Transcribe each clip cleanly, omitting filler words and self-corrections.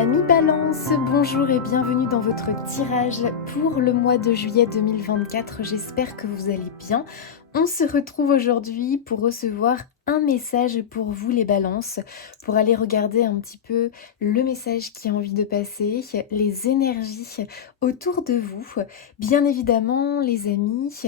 Amis Balance, bonjour et bienvenue dans votre tirage pour le mois de juillet 2024. J'espère que vous allez bien. On se retrouve aujourd'hui pour recevoir un message pour vous les balances, pour aller regarder un petit peu le message qui a envie de passer, les énergies autour de vous. Bien évidemment les amis,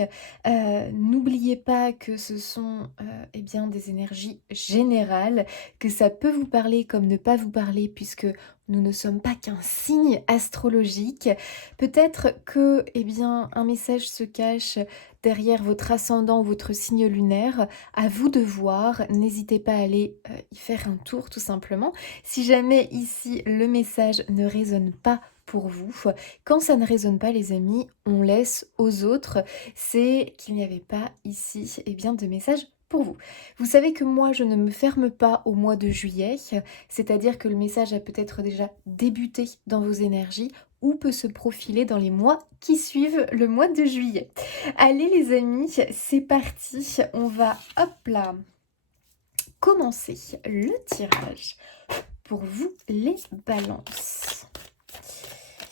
n'oubliez pas que ce sont eh bien, des énergies générales, que ça peut vous parler comme ne pas vous parler puisque nous ne sommes pas qu'un signe astrologique. Peut-être que, eh bien, un message se cache derrière votre ascendant ou votre signe lunaire. À vous de voir. N'hésitez pas à aller y faire un tour, tout simplement. Si jamais ici le message ne résonne pas pour vous, quand ça ne résonne pas, les amis, on laisse aux autres. C'est qu'il n'y avait pas ici, eh bien, de message pour vous. Vous savez que moi, je ne me ferme pas au mois de juillet, c'est-à-dire que le message a peut-être déjà débuté dans vos énergies ou peut se profiler dans les mois qui suivent le mois de juillet. Allez les amis, c'est parti, on va, hop là, commencer le tirage pour vous les balances.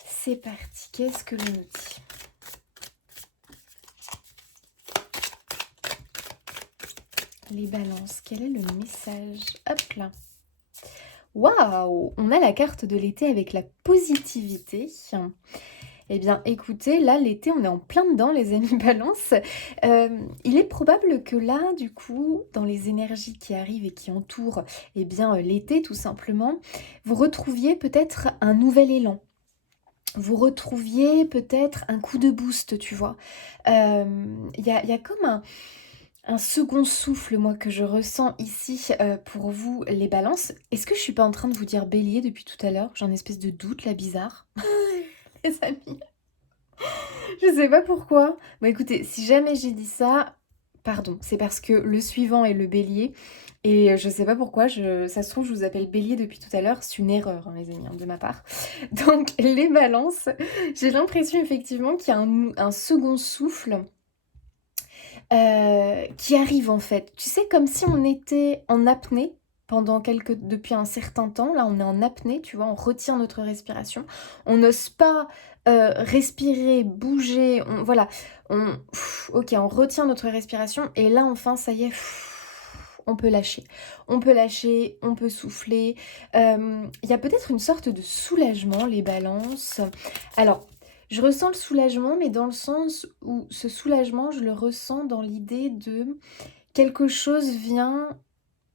C'est parti, qu'est-ce que l'on nous dit ? Les balances, quel est le message? Hop là. Waouh! On a la carte de l'été avec la positivité. Eh bien, écoutez, là, l'été, on est en plein dedans, les amis balance. Il est probable que là, du coup, dans les énergies qui arrivent et qui entourent, eh bien, l'été, tout simplement, vous retrouviez peut-être un nouvel élan. Vous retrouviez peut-être un coup de boost, tu vois. Il y a comme un second souffle, moi, que je ressens ici pour vous, les balances. Est-ce que je suis pas en train de vous dire bélier depuis tout à l'heure? J'ai un espèce de doute, là, bizarre. Les amis, je sais pas pourquoi. Bon, écoutez, si jamais j'ai dit ça, pardon, c'est parce que le suivant est le bélier. Et je sais pas pourquoi, ça se trouve, je vous appelle bélier depuis tout à l'heure. C'est une erreur, hein, les amis, hein, de ma part. Donc, les balances, j'ai l'impression effectivement qu'il y a un second souffle qui arrive en fait. Tu sais, comme si on était en apnée depuis un certain temps. Là, on est en apnée, tu vois, on retient notre respiration. On n'ose pas respirer, bouger. Voilà, ok, on retient notre respiration. Et là, enfin, ça y est, on peut lâcher. On peut lâcher, on peut souffler. Il y a peut-être une sorte de soulagement, les balances. Alors, je ressens le soulagement, mais dans le sens où ce soulagement, je le ressens dans l'idée de quelque chose vient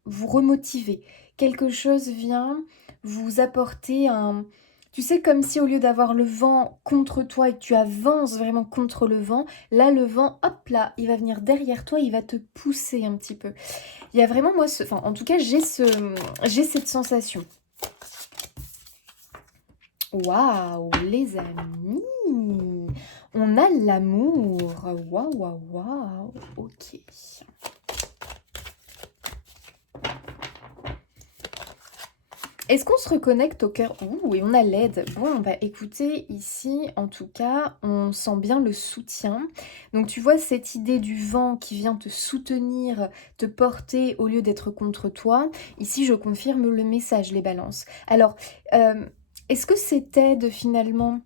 vous remotiver. Quelque chose vient vous apporter un... Tu sais, comme si au lieu d'avoir le vent contre toi et que tu avances vraiment contre le vent, là, le vent, hop là, il va venir derrière toi, il va te pousser un petit peu. Il y a vraiment, moi, enfin, en tout cas, j'ai cette sensation. Waouh, les amis, on a l'amour. Waouh, waouh, waouh. Ok. Est-ce qu'on se reconnecte au cœur? Ouh, et on a l'aide. Bon, bah écoutez, ici, en tout cas, on sent bien le soutien. Donc tu vois cette idée du vent qui vient te soutenir, te porter au lieu d'être contre toi. Ici, je confirme le message, les balances. Alors, est-ce que cette aide, finalement,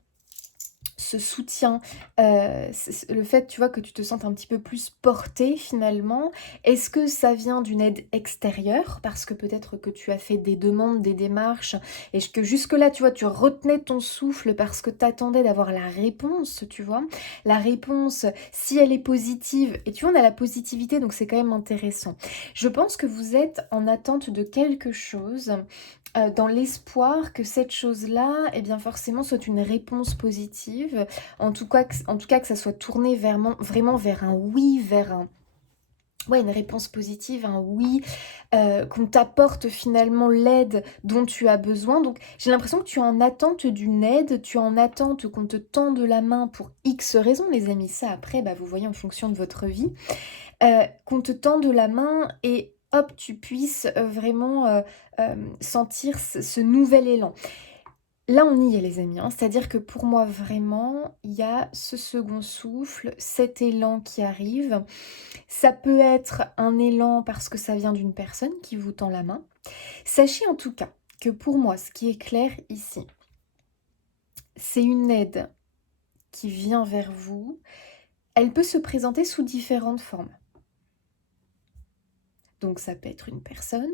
ce soutien, le fait, tu vois, que tu te sentes un petit peu plus porté finalement, est-ce que ça vient d'une aide extérieure? Parce que peut-être que tu as fait des demandes, des démarches, et que jusque-là, tu vois, tu retenais ton souffle parce que tu attendais d'avoir la réponse, tu vois. La réponse, si elle est positive, et tu vois, on a la positivité, donc c'est quand même intéressant. Je pense que vous êtes en attente de quelque chose, dans l'espoir que cette chose-là, eh bien forcément, soit une réponse positive. En tout cas, que ça soit tourné vraiment vers un oui, vers un... Ouais, une réponse positive, un oui, qu'on t'apporte finalement l'aide dont tu as besoin. Donc j'ai l'impression que tu es en attente d'une aide, tu es en attente qu'on te tende la main pour X raisons, les amis. Ça après, bah, vous voyez en fonction de votre vie. Qu'on te tende la main et hop, tu puisses vraiment sentir ce nouvel élan. Là, on y est, les amis, hein. C'est-à-dire que pour moi, vraiment, il y a ce second souffle, cet élan qui arrive. Ça peut être un élan parce que ça vient d'une personne qui vous tend la main. Sachez en tout cas que pour moi, ce qui est clair ici, c'est une aide qui vient vers vous. Elle peut se présenter sous différentes formes. Donc ça peut être une personne,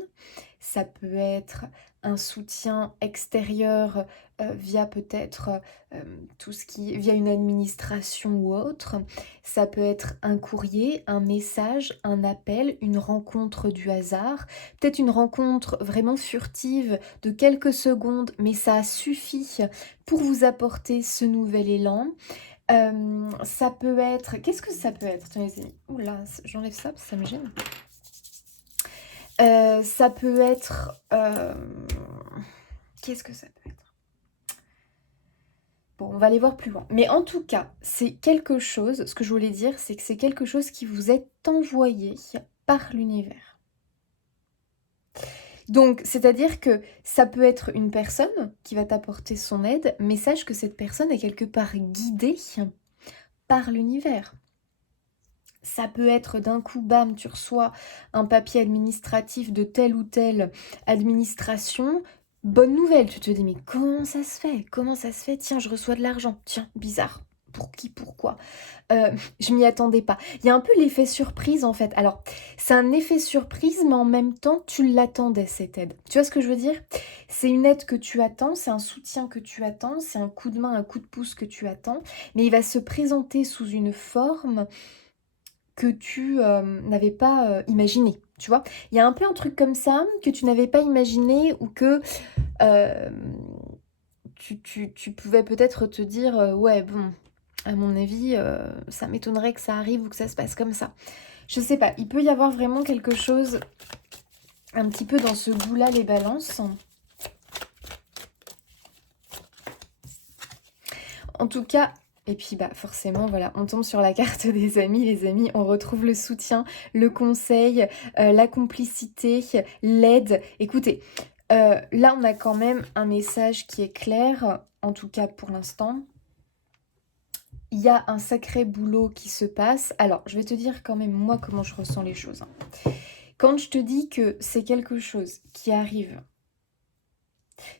ça peut être un soutien extérieur via peut-être tout ce qui via une administration ou autre. Ça peut être un courrier, un message, un appel, une rencontre du hasard, peut-être une rencontre vraiment furtive de quelques secondes, mais ça suffit pour vous apporter ce nouvel élan. Ça peut être... Qu'est-ce que ça peut être? Tiens les amis, oula, j'enlève ça parce que ça me gêne. Ça peut être... Qu'est-ce que ça peut être? Bon, on va aller voir plus loin. Mais en tout cas, c'est quelque chose, ce que je voulais dire, c'est que c'est quelque chose qui vous est envoyé par l'univers. Donc, c'est-à-dire que ça peut être une personne qui va t'apporter son aide, mais sache que cette personne est quelque part guidée par l'univers. Ça peut être d'un coup, bam, tu reçois un papier administratif de telle ou telle administration. Bonne nouvelle, tu te dis, mais comment ça se fait? Comment ça se fait? Tiens, je reçois de l'argent. Tiens, bizarre. Pour qui? Pourquoi? Je m'y attendais pas. Il y a un peu l'effet surprise en fait. Alors, c'est un effet surprise, mais en même temps, tu l'attendais cette aide. Tu vois ce que je veux dire? C'est une aide que tu attends, c'est un soutien que tu attends, c'est un coup de main, un coup de pouce que tu attends, mais il va se présenter sous une forme que tu n'avais pas imaginé, tu vois? Il y a un peu un truc comme ça que tu n'avais pas imaginé ou que euh, tu pouvais peut-être te dire ouais, bon, à mon avis, ça m'étonnerait que ça arrive ou que ça se passe comme ça. Je sais pas, il peut y avoir vraiment quelque chose un petit peu dans ce goût-là, les balances. En tout cas, et puis bah forcément, voilà, on tombe sur la carte des amis, les amis, on retrouve le soutien, le conseil, la complicité, l'aide. Écoutez, là on a quand même un message qui est clair, en tout cas pour l'instant. Il y a un sacré boulot qui se passe. Alors, je vais te dire quand même moi comment je ressens les choses. Quand je te dis que c'est quelque chose qui arrive,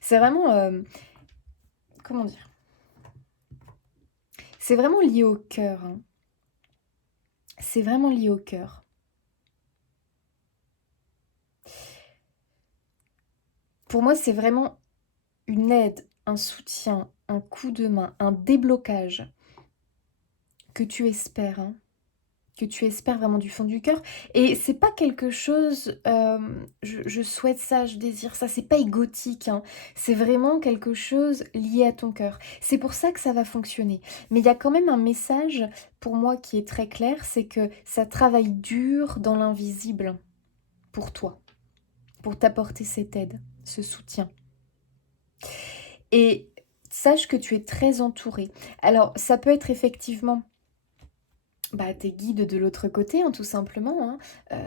c'est vraiment... comment dire? C'est vraiment lié au cœur. Hein. C'est vraiment lié au cœur. Pour moi, c'est vraiment une aide, un soutien, un coup de main, un déblocage que tu espères, hein, que tu espères vraiment du fond du cœur. Et c'est pas quelque chose, je souhaite ça, je désire ça, c'est pas égotique, hein, c'est vraiment quelque chose lié à ton cœur. C'est pour ça que ça va fonctionner. Mais il y a quand même un message pour moi qui est très clair, c'est que ça travaille dur dans l'invisible pour toi, pour t'apporter cette aide, ce soutien. Et sache que tu es très entouré. Alors, ça peut être effectivement tes guides de l'autre côté, hein, tout simplement, hein,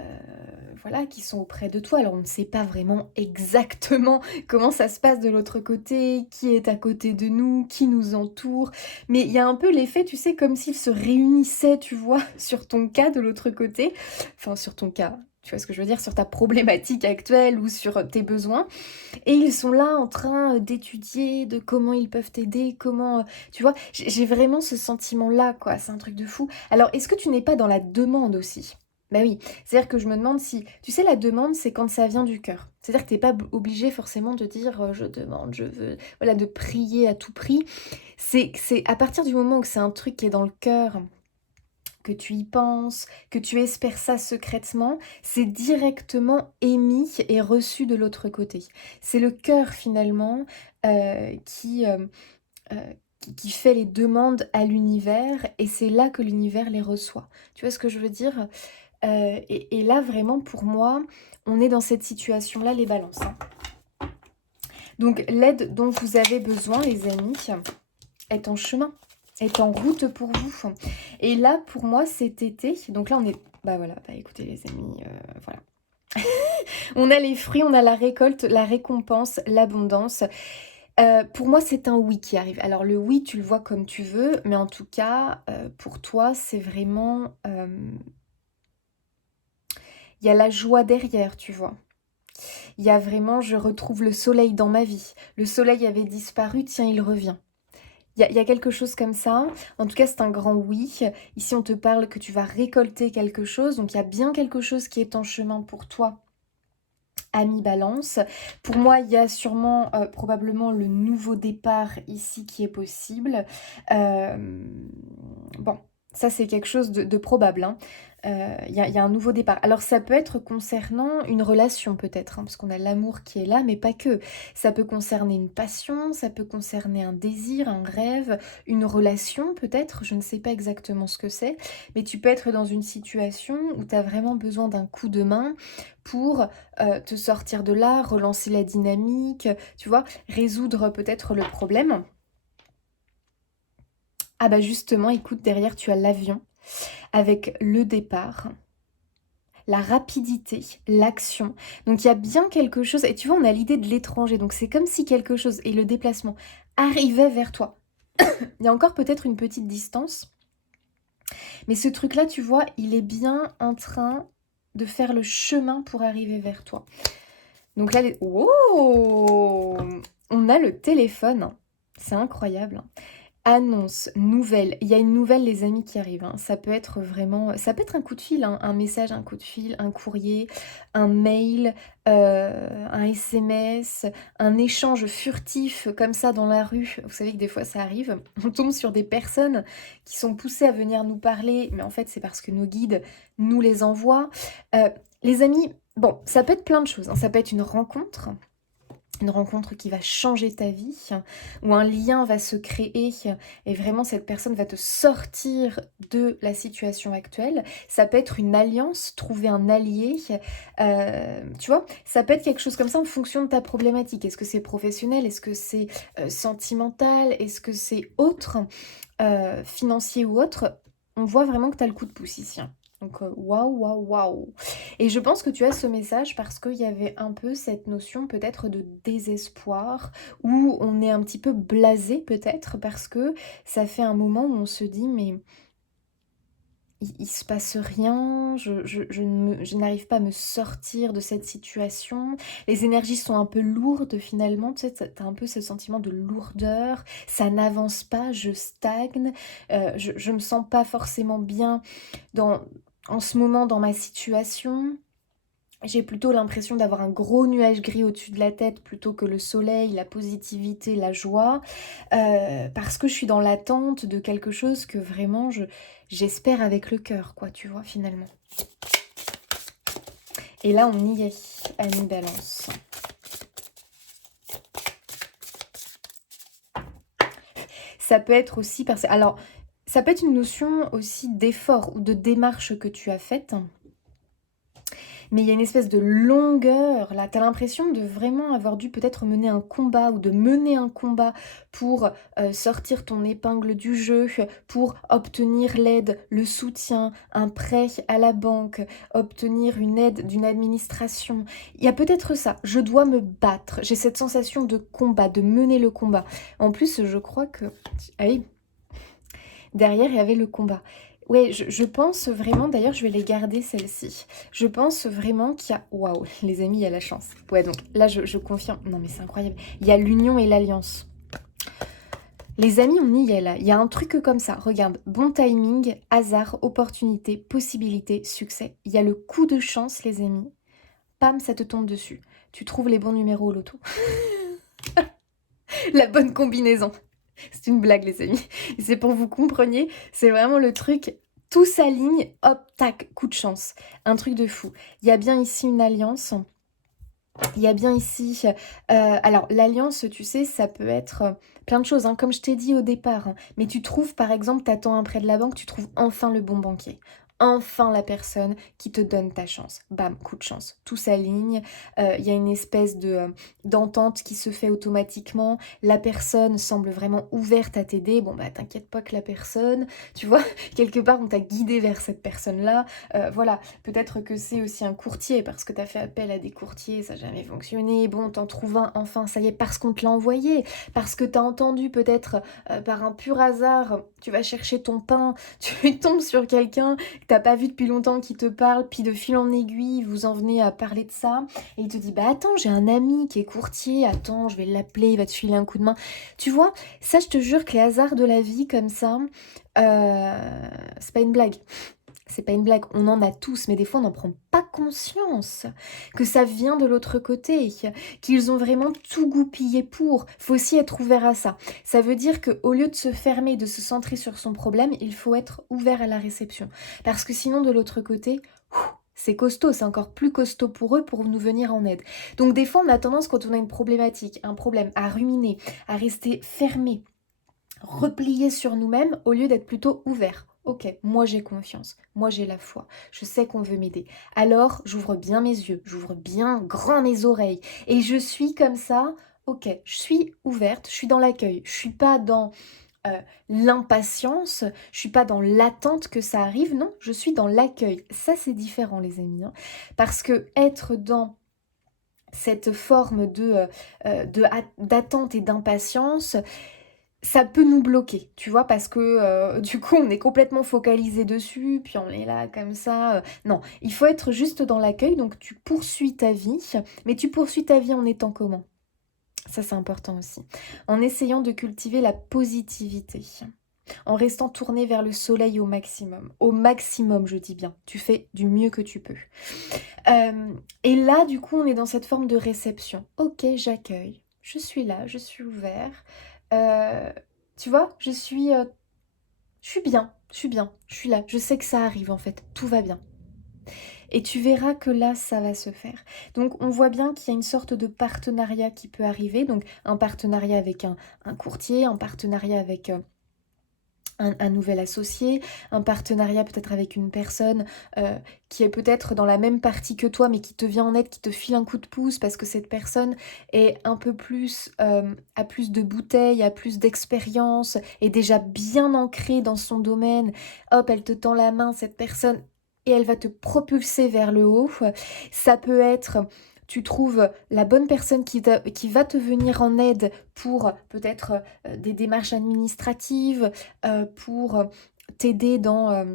voilà, qui sont auprès de toi. Alors, on ne sait pas vraiment exactement comment ça se passe de l'autre côté, qui est à côté de nous, qui nous entoure. Mais il y a un peu l'effet, tu sais, comme s'ils se réunissaient, tu vois, sur ton cas de l'autre côté. Enfin, sur ton cas, tu vois ce que je veux dire, sur ta problématique actuelle ou sur tes besoins. Et ils sont là en train d'étudier de comment ils peuvent t'aider, comment... tu vois, j'ai vraiment ce sentiment-là, quoi. C'est un truc de fou. Alors, est-ce que tu n'es pas dans la demande aussi? Bah oui, c'est-à-dire que je me demande si... Tu sais, la demande, c'est quand ça vient du cœur. C'est-à-dire que t'es pas obligé forcément de dire je demande, je veux... Voilà, de prier à tout prix. C'est à partir du moment où c'est un truc qui est dans le cœur, que tu y penses, que tu espères ça secrètement, c'est directement émis et reçu de l'autre côté. C'est le cœur finalement euh, qui fait les demandes à l'univers et c'est là que l'univers les reçoit. Tu vois ce que je veux dire? Et là vraiment pour moi, on est dans cette situation-là, les balances. Hein. Donc l'aide dont vous avez besoin, les amis, est en chemin, est en route pour vous. Et là, pour moi, cet été, donc là, on est... Bah voilà, écoutez les amis, voilà. On a les fruits, on a la récolte, la récompense, l'abondance. Pour moi, c'est un oui qui arrive. Alors le oui, tu le vois comme tu veux, mais en tout cas, pour toi, c'est vraiment... Il y a la joie derrière, tu vois, Il y a vraiment, je retrouve le soleil dans ma vie. Le soleil avait disparu, tiens, il revient. Il y a quelque chose comme ça. En tout cas, c'est un grand oui. Ici, on te parle que tu vas récolter quelque chose. Donc, il y a bien quelque chose qui est en chemin pour toi, ami Balance. Pour moi, il y a sûrement, probablement, le nouveau départ ici qui est possible. Bon, ça, c'est quelque chose de probable, hein. Il y a un nouveau départ. Alors ça peut être concernant une relation peut-être, hein, parce qu'on a l'amour qui est là, mais pas que. Ça peut concerner une passion, ça peut concerner un désir, un rêve, une relation peut-être, je ne sais pas exactement ce que c'est, mais tu peux être dans une situation où tu as vraiment besoin d'un coup de main pour te sortir de là, relancer la dynamique, tu vois, résoudre peut-être le problème. Ah bah justement, écoute, derrière tu as l'avion avec le départ, la rapidité, l'action. Donc il y a bien quelque chose, et tu vois, on a l'idée de l'étranger, donc c'est comme si quelque chose, et le déplacement, arrivait vers toi. Il y a encore peut-être une petite distance, mais ce truc-là, tu vois, il est bien en train de faire le chemin pour arriver vers toi. Donc là, oh, on a le téléphone, c'est incroyable. Annonce, nouvelle. Il y a une nouvelle, les amis, qui arrive, hein. Ça peut être vraiment... Ça peut être un coup de fil, hein. Un message, un coup de fil, un courrier, un mail, un SMS, un échange furtif comme ça dans la rue. Vous savez que des fois, ça arrive. On tombe sur des personnes qui sont poussées à venir nous parler, mais en fait, c'est parce que nos guides nous les envoient. Les amis, bon, ça peut être plein de choses, hein. Ça peut être une rencontre qui va changer ta vie, où un lien va se créer et vraiment cette personne va te sortir de la situation actuelle. Ça peut être une alliance, trouver un allié, tu vois, ça peut être quelque chose comme ça en fonction de ta problématique. Est-ce que c'est professionnel? Est-ce que c'est sentimental? Est-ce que c'est autre, financier ou autre? On voit vraiment que tu as le coup de pouce ici, hein. Donc waouh, waouh, waouh. Et je pense que tu as ce message parce qu'il y avait un peu cette notion peut-être de désespoir, où on est un petit peu blasé peut-être parce que ça fait un moment où on se dit mais il se passe rien, je n'arrive pas à me sortir de cette situation. Les énergies sont un peu lourdes finalement, tu sais, t'as un peu ce sentiment de lourdeur, ça n'avance pas, je stagne, je me sens pas forcément bien en ce moment dans ma situation. J'ai plutôt l'impression d'avoir un gros nuage gris au-dessus de la tête plutôt que le soleil, la positivité, la joie, parce que je suis dans l'attente de quelque chose que vraiment j'espère avec le cœur, quoi, tu vois, finalement. Et là, on y est, Ami Balance. Ça peut être aussi... Alors, ça peut être une notion aussi d'effort ou de démarche que tu as faite. Mais il y a une espèce de longueur, là, t'as l'impression de vraiment avoir dû peut-être mener un combat ou de mener un combat pour sortir ton épingle du jeu, pour obtenir l'aide, le soutien, un prêt à la banque, obtenir une aide d'une administration. Il y a peut-être ça, je dois me battre, j'ai cette sensation de combat, de mener le combat. En plus, je crois que... Ah oui, derrière, il y avait le combat. Ouais, je pense vraiment, d'ailleurs, je vais les garder, celles-ci. Je pense vraiment qu'il y a... Waouh, les amis, il y a la chance. Ouais, donc là, je confirme. Non, mais c'est incroyable. Il y a l'union et l'alliance. Les amis, on y est là. Il y a un truc comme ça. Regarde, bon timing, hasard, opportunité, possibilité, succès. Il y a le coup de chance, les amis. Pam, ça te tombe dessus. Tu trouves les bons numéros au loto. La bonne combinaison. C'est une blague, les amis. C'est pour que vous compreniez. C'est vraiment le truc. Tout s'aligne, hop, tac, coup de chance. Un truc de fou. Il y a bien ici une alliance. Il y a bien ici... alors, l'alliance, tu sais, ça peut être plein de choses, hein, comme je t'ai dit au départ. Hein. Mais tu trouves, par exemple, tu attends un prêt de la banque, tu trouves enfin le bon banquier. Enfin la personne qui te donne ta chance. Bam, coup de chance. Tout s'aligne. Il y a une espèce d'entente qui se fait automatiquement. La personne semble vraiment ouverte à t'aider. Bon, bah t'inquiète pas que la personne, tu vois, quelque part on t'a guidé vers cette personne-là. Voilà, peut-être que c'est aussi un courtier parce que t'as fait appel à des courtiers, ça n'a jamais fonctionné. Bon, t'en trouves un, enfin, ça y est, parce qu'on te l'a envoyé. Parce que t'as entendu peut-être par un pur hasard, tu vas chercher ton pain, tu tombes sur quelqu'un t'as pas vu depuis longtemps, qui te parle, puis de fil en aiguille, vous en venez à parler de ça, et il te dit, bah attends, j'ai un ami qui est courtier, attends, je vais l'appeler, il va te filer un coup de main. Tu vois, ça, je te jure que les hasards de la vie comme ça, c'est pas une blague. C'est pas une blague, on en a tous, mais des fois on n'en prend pas conscience que ça vient de l'autre côté, qu'ils ont vraiment tout goupillé pour. Faut aussi être ouvert à ça. Ça veut dire qu'au lieu de se fermer, de se centrer sur son problème, il faut être ouvert à la réception. Parce que sinon de l'autre côté, c'est costaud, c'est encore plus costaud pour eux pour nous venir en aide. Donc des fois on a tendance quand on a une problématique, un problème, à ruminer, à rester fermé, replier sur nous-mêmes au lieu d'être plutôt ouvert. Ok, moi j'ai confiance, moi j'ai la foi, je sais qu'on veut m'aider. Alors j'ouvre bien mes yeux, j'ouvre bien grand mes oreilles et je suis comme ça, ok, je suis ouverte, je suis dans l'accueil, je suis pas dans l'impatience, je suis pas dans l'attente que ça arrive, non, je suis dans l'accueil. Ça c'est différent les amis, hein, parce que être dans cette forme d'attente et d'impatience, ça peut nous bloquer, tu vois, parce que du coup, on est complètement focalisé dessus, puis on est là comme ça. Non, il faut être juste dans l'accueil, donc tu poursuis ta vie, mais tu poursuis ta vie en étant comment? Ça, c'est important aussi. En essayant de cultiver la positivité, en restant tourné vers le soleil au maximum. Au maximum, je dis bien. Tu fais du mieux que tu peux. Et là, du coup, on est dans cette forme de réception. Ok, j'accueille. Je suis là, je suis ouvert. Euh, Tu vois, je suis bien, je suis là. Je sais que ça arrive en fait, tout va bien. Et tu verras que là, ça va se faire. Donc, on voit bien qu'il y a une sorte de partenariat qui peut arriver. Donc, un partenariat avec un courtier, un partenariat avec un nouvel associé, un partenariat peut-être avec une personne qui est peut-être dans la même partie que toi, mais qui te vient en aide, qui te file un coup de pouce parce que cette personne est un peu plus, a plus de bouteilles, a plus d'expérience, est déjà bien ancrée dans son domaine. Hop, elle te tend la main, cette personne, et elle va te propulser vers le haut. Ça peut être... Tu trouves la bonne personne qui va te venir en aide pour peut-être des démarches administratives, pour t'aider dans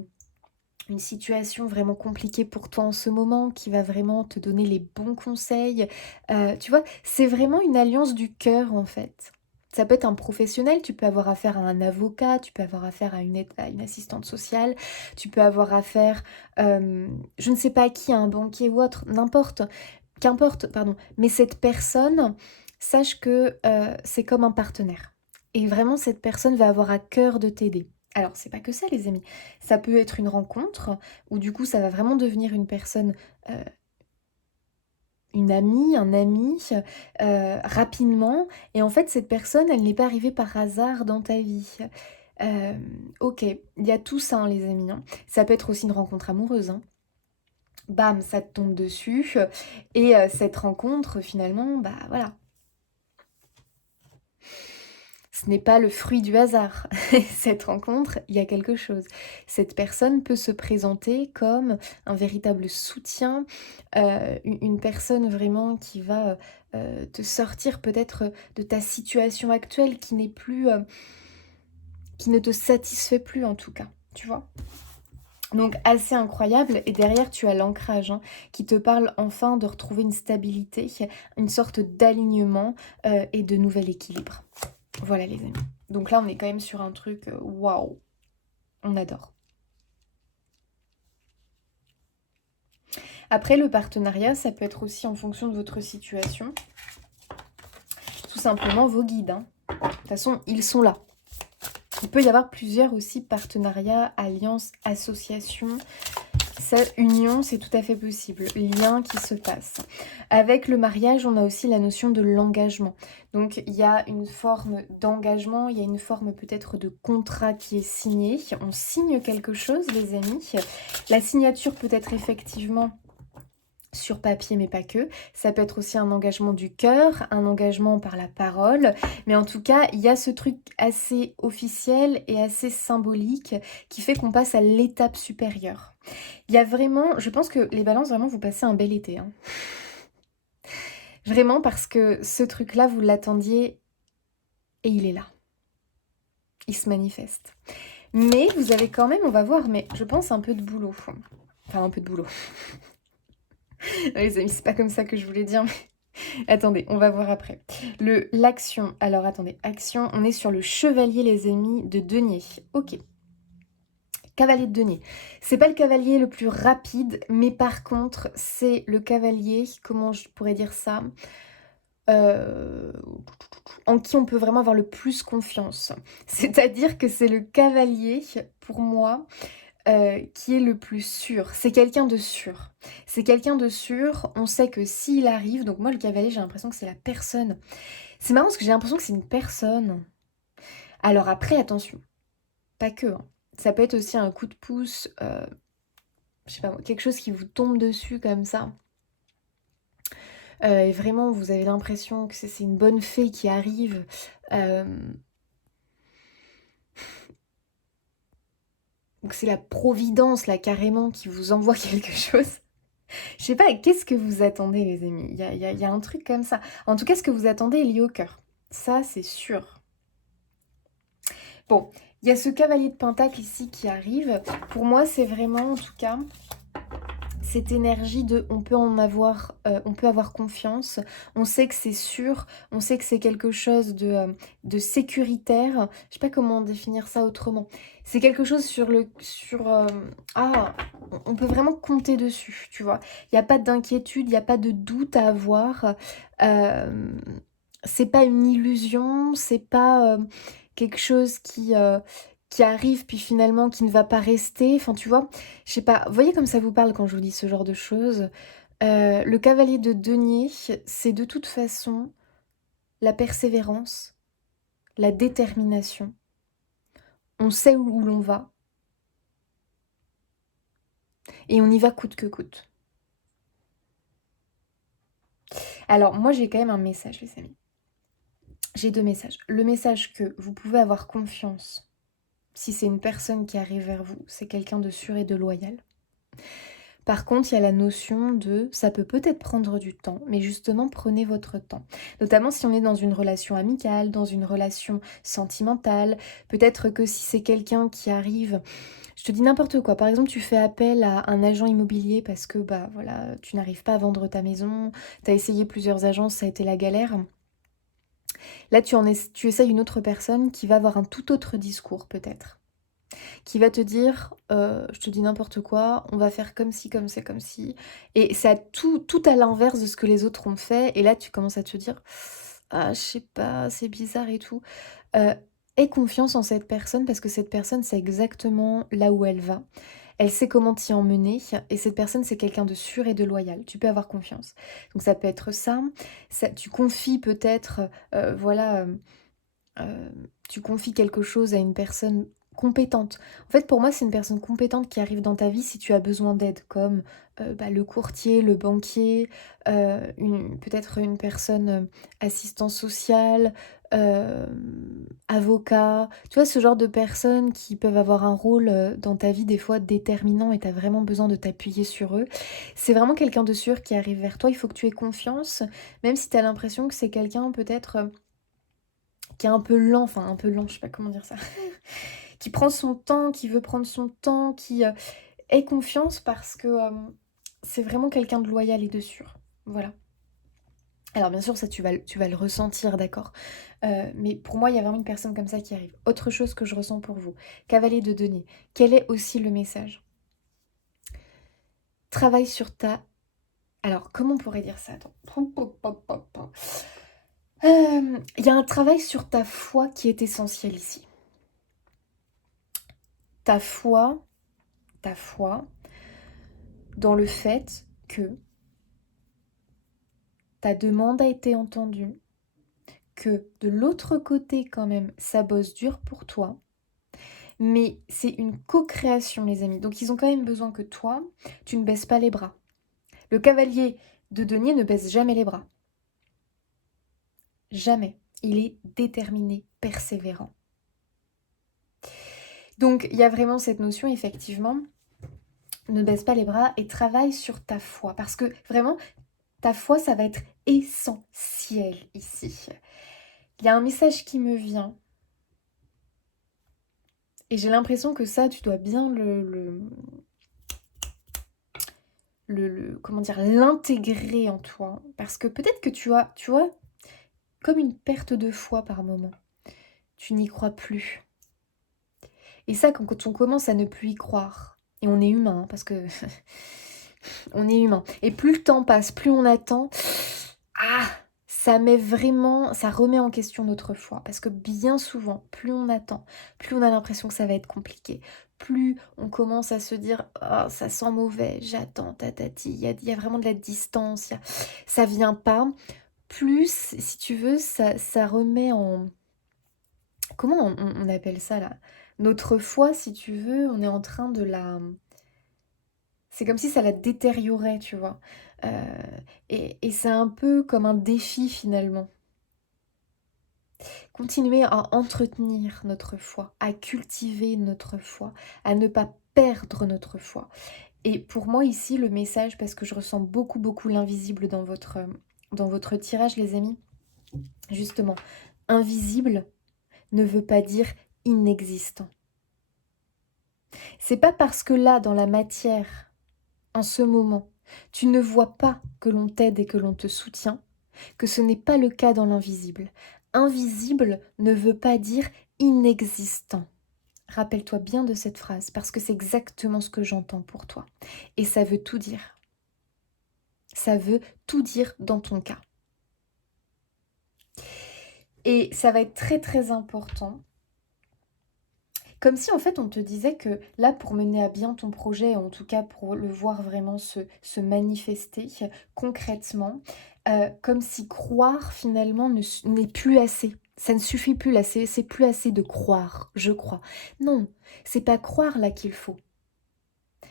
une situation vraiment compliquée pour toi en ce moment, qui va vraiment te donner les bons conseils. Tu vois, c'est vraiment une alliance du cœur en fait. Ça peut être un professionnel, tu peux avoir affaire à un avocat, tu peux avoir affaire à une assistante sociale, tu peux avoir affaire, je ne sais pas à qui, à un banquier ou autre, n'importe, qu'importe, pardon. Mais cette personne, sache que c'est comme un partenaire. Et vraiment, cette personne va avoir à cœur de t'aider. Alors, c'est pas que ça, les amis. Ça peut être une rencontre où du coup, ça va vraiment devenir une personne, euh, une amie, un ami, rapidement. Et en fait, cette personne, elle n'est pas arrivée par hasard dans ta vie. Euh, ok, il y a tout ça, hein, les amis, hein. Ça peut être aussi une rencontre amoureuse, hein. Bam, ça te tombe dessus. Et cette rencontre, finalement, bah voilà. Ce n'est pas le fruit du hasard. Cette rencontre, il y a quelque chose. Cette personne peut se présenter comme un véritable soutien, une personne vraiment qui va te sortir peut-être de ta situation actuelle qui n'est plus, qui ne te satisfait plus en tout cas, tu vois. Donc assez incroyable, et derrière tu as l'ancrage hein, qui te parle enfin de retrouver une stabilité, une sorte d'alignement et de nouvel équilibre. Voilà les amis. Donc là on est quand même sur un truc waouh, on adore. Après le partenariat ça peut être aussi en fonction de votre situation, tout simplement vos guides. Hein. De toute façon ils sont là. Il peut y avoir plusieurs aussi partenariats, alliances, associations. Cette union, c'est tout à fait possible. Lien qui se passe. Avec le mariage, on a aussi la notion de l'engagement. Donc, il y a une forme d'engagement, il y a une forme peut-être de contrat qui est signé. On signe quelque chose, les amis. La signature peut être effectivement sur papier, mais pas que. Ça peut être aussi un engagement du cœur, un engagement par la parole. Mais en tout cas, il y a ce truc assez officiel et assez symbolique qui fait qu'on passe à l'étape supérieure. Il y a vraiment, je pense que les balances, vraiment, vous passez un bel été. Hein. Vraiment parce que ce truc-là, vous l'attendiez et il est là. Il se manifeste. Mais vous avez quand même, on va voir, mais je pense un peu de boulot. Enfin, un peu de boulot. Les amis, c'est pas comme ça que je voulais dire, mais attendez, on va voir après. L'action. Alors, attendez, action, on est sur le chevalier, les amis, de denier. Ok. Cavalier de denier. C'est pas le cavalier le plus rapide, mais par contre, c'est le cavalier, comment je pourrais dire ça, euh, en qui on peut vraiment avoir le plus confiance. C'est-à-dire que c'est le cavalier, pour moi, qui est le plus sûr. C'est quelqu'un de sûr. C'est quelqu'un de sûr. On sait que s'il arrive, donc moi le cavalier, j'ai l'impression que c'est la personne. C'est marrant parce que j'ai l'impression que c'est une personne. Alors après, attention, pas que, hein. Ça peut être aussi un coup de pouce, je sais pas moi, quelque chose qui vous tombe dessus comme ça. Et vraiment, vous avez l'impression que c'est une bonne fée qui arrive. Euh, donc c'est la providence, là, carrément, qui vous envoie quelque chose. Je sais pas, qu'est-ce que vous attendez, les amis? Il y a un truc comme ça. En tout cas, ce que vous attendez est lié au cœur. Ça, c'est sûr. Bon, il y a ce cavalier de pentacle ici qui arrive. Pour moi, c'est vraiment, en tout cas, cette énergie de on peut avoir confiance, on sait que c'est sûr, on sait que c'est quelque chose de sécuritaire. Je sais pas comment définir ça autrement. C'est quelque chose on peut vraiment compter dessus, tu vois. Il n'y a pas d'inquiétude, il n'y a pas de doute à avoir. Euh, c'est pas une illusion, c'est pas quelque chose qui arrive puis finalement qui ne va pas rester. Enfin, tu vois, je sais pas. Vous voyez comme ça vous parle quand je vous dis ce genre de choses. Le cavalier de denier, c'est de toute façon la persévérance, la détermination. On sait où l'on va et on y va coûte que coûte. Alors, moi, j'ai quand même un message, les amis. J'ai deux messages. Le message que vous pouvez avoir confiance si c'est une personne qui arrive vers vous, c'est quelqu'un de sûr et de loyal. Par contre, il y a la notion de ça peut peut-être prendre du temps, mais justement prenez votre temps. Notamment si on est dans une relation amicale, dans une relation sentimentale, peut-être que si c'est quelqu'un qui arrive, je te dis n'importe quoi, par exemple tu fais appel à un agent immobilier parce que bah voilà, tu n'arrives pas à vendre ta maison, tu as essayé plusieurs agences, ça a été la galère. Là tu essayes une autre personne qui va avoir un tout autre discours peut-être, qui va te dire, je te dis n'importe quoi, on va faire comme ci, comme ça, comme ci. Et c'est tout à l'inverse de ce que les autres ont fait. Et là, tu commences à te dire, ah, je sais pas, c'est bizarre et tout. Euh, Aie confiance en cette personne parce que cette personne sait exactement là où elle va. Elle sait comment t'y emmener et cette personne c'est quelqu'un de sûr et de loyal. Tu peux avoir confiance. Donc ça peut être ça. Tu confies peut-être, voilà, euh, tu confies quelque chose à une personne compétente. En fait, pour moi, c'est une personne compétente qui arrive dans ta vie si tu as besoin d'aide, comme le courtier, le banquier, peut-être une personne assistance sociale, euh, avocat. Tu vois, ce genre de personnes qui peuvent avoir un rôle dans ta vie des fois déterminant et tu as vraiment besoin de t'appuyer sur eux. C'est vraiment quelqu'un de sûr qui arrive vers toi. Il faut que tu aies confiance, même si tu as l'impression que c'est quelqu'un peut-être qui est un peu lent, enfin un peu lent, je sais pas comment dire ça, qui prend son temps, qui veut prendre son temps, qui ait confiance parce que c'est vraiment quelqu'un de loyal et de sûr. Voilà. Alors bien sûr, ça tu vas le ressentir, d'accord. Mais pour moi, il y a vraiment une personne comme ça qui arrive. Autre chose que je ressens pour vous. Cavalier de denier. Quel est aussi le message? Travaille sur ta... Alors, comment on pourrait dire ça? Attends. Il y a un travail sur ta foi qui est essentiel ici. Ta foi, ta foi dans le fait que ta demande a été entendue, que de l'autre côté quand même, ça bosse dur pour toi, mais c'est une co-création les amis, donc ils ont quand même besoin que toi, tu ne baisses pas les bras. Le cavalier de denier ne baisse jamais les bras. Jamais. Il est déterminé, persévérant. Donc il y a vraiment cette notion effectivement, ne baisse pas les bras et travaille sur ta foi, parce que vraiment, ta foi, ça va être essentiel ici. Il y a un message qui me vient Et j'ai l'impression que ça, tu dois bien comment dire, l'intégrer en toi. Parce que peut-être que tu vois, comme une perte de foi par moment. Tu n'y crois plus. Et ça, quand on commence à ne plus y croire, et on est humain, hein, parce que on est humain, et plus le temps passe, plus on attend, ah, ça met vraiment, ça remet en question notre foi. Parce que bien souvent, plus on attend, plus on a l'impression que ça va être compliqué, plus on commence à se dire, oh, ça sent mauvais, j'attends, tatati, il y a vraiment de la distance, ça vient pas. Plus, si tu veux, ça remet en... Comment on appelle ça là? Notre foi, si tu veux, on est en train de la... C'est comme si ça la détériorait, tu vois. Euh, et c'est un peu comme un défi finalement. Continuer à entretenir notre foi, à cultiver notre foi, à ne pas perdre notre foi. Et pour moi ici, le message, parce que je ressens beaucoup, beaucoup l'invisible dans votre tirage, les amis, justement, invisible ne veut pas dire inexistant. C'est pas parce que là, dans la matière, en ce moment, tu ne vois pas que l'on t'aide et que l'on te soutient, que ce n'est pas le cas dans l'invisible. Invisible ne veut pas dire inexistant. Rappelle-toi bien de cette phrase, parce que c'est exactement ce que j'entends pour toi. Et ça veut tout dire. Ça veut tout dire dans ton cas. Et ça va être très très important. Comme si en fait on te disait que là pour mener à bien ton projet, en tout cas pour le voir vraiment se manifester concrètement, comme si croire finalement n'est plus assez. Ça ne suffit plus là, c'est plus assez de croire, je crois. Non, c'est pas croire là qu'il faut.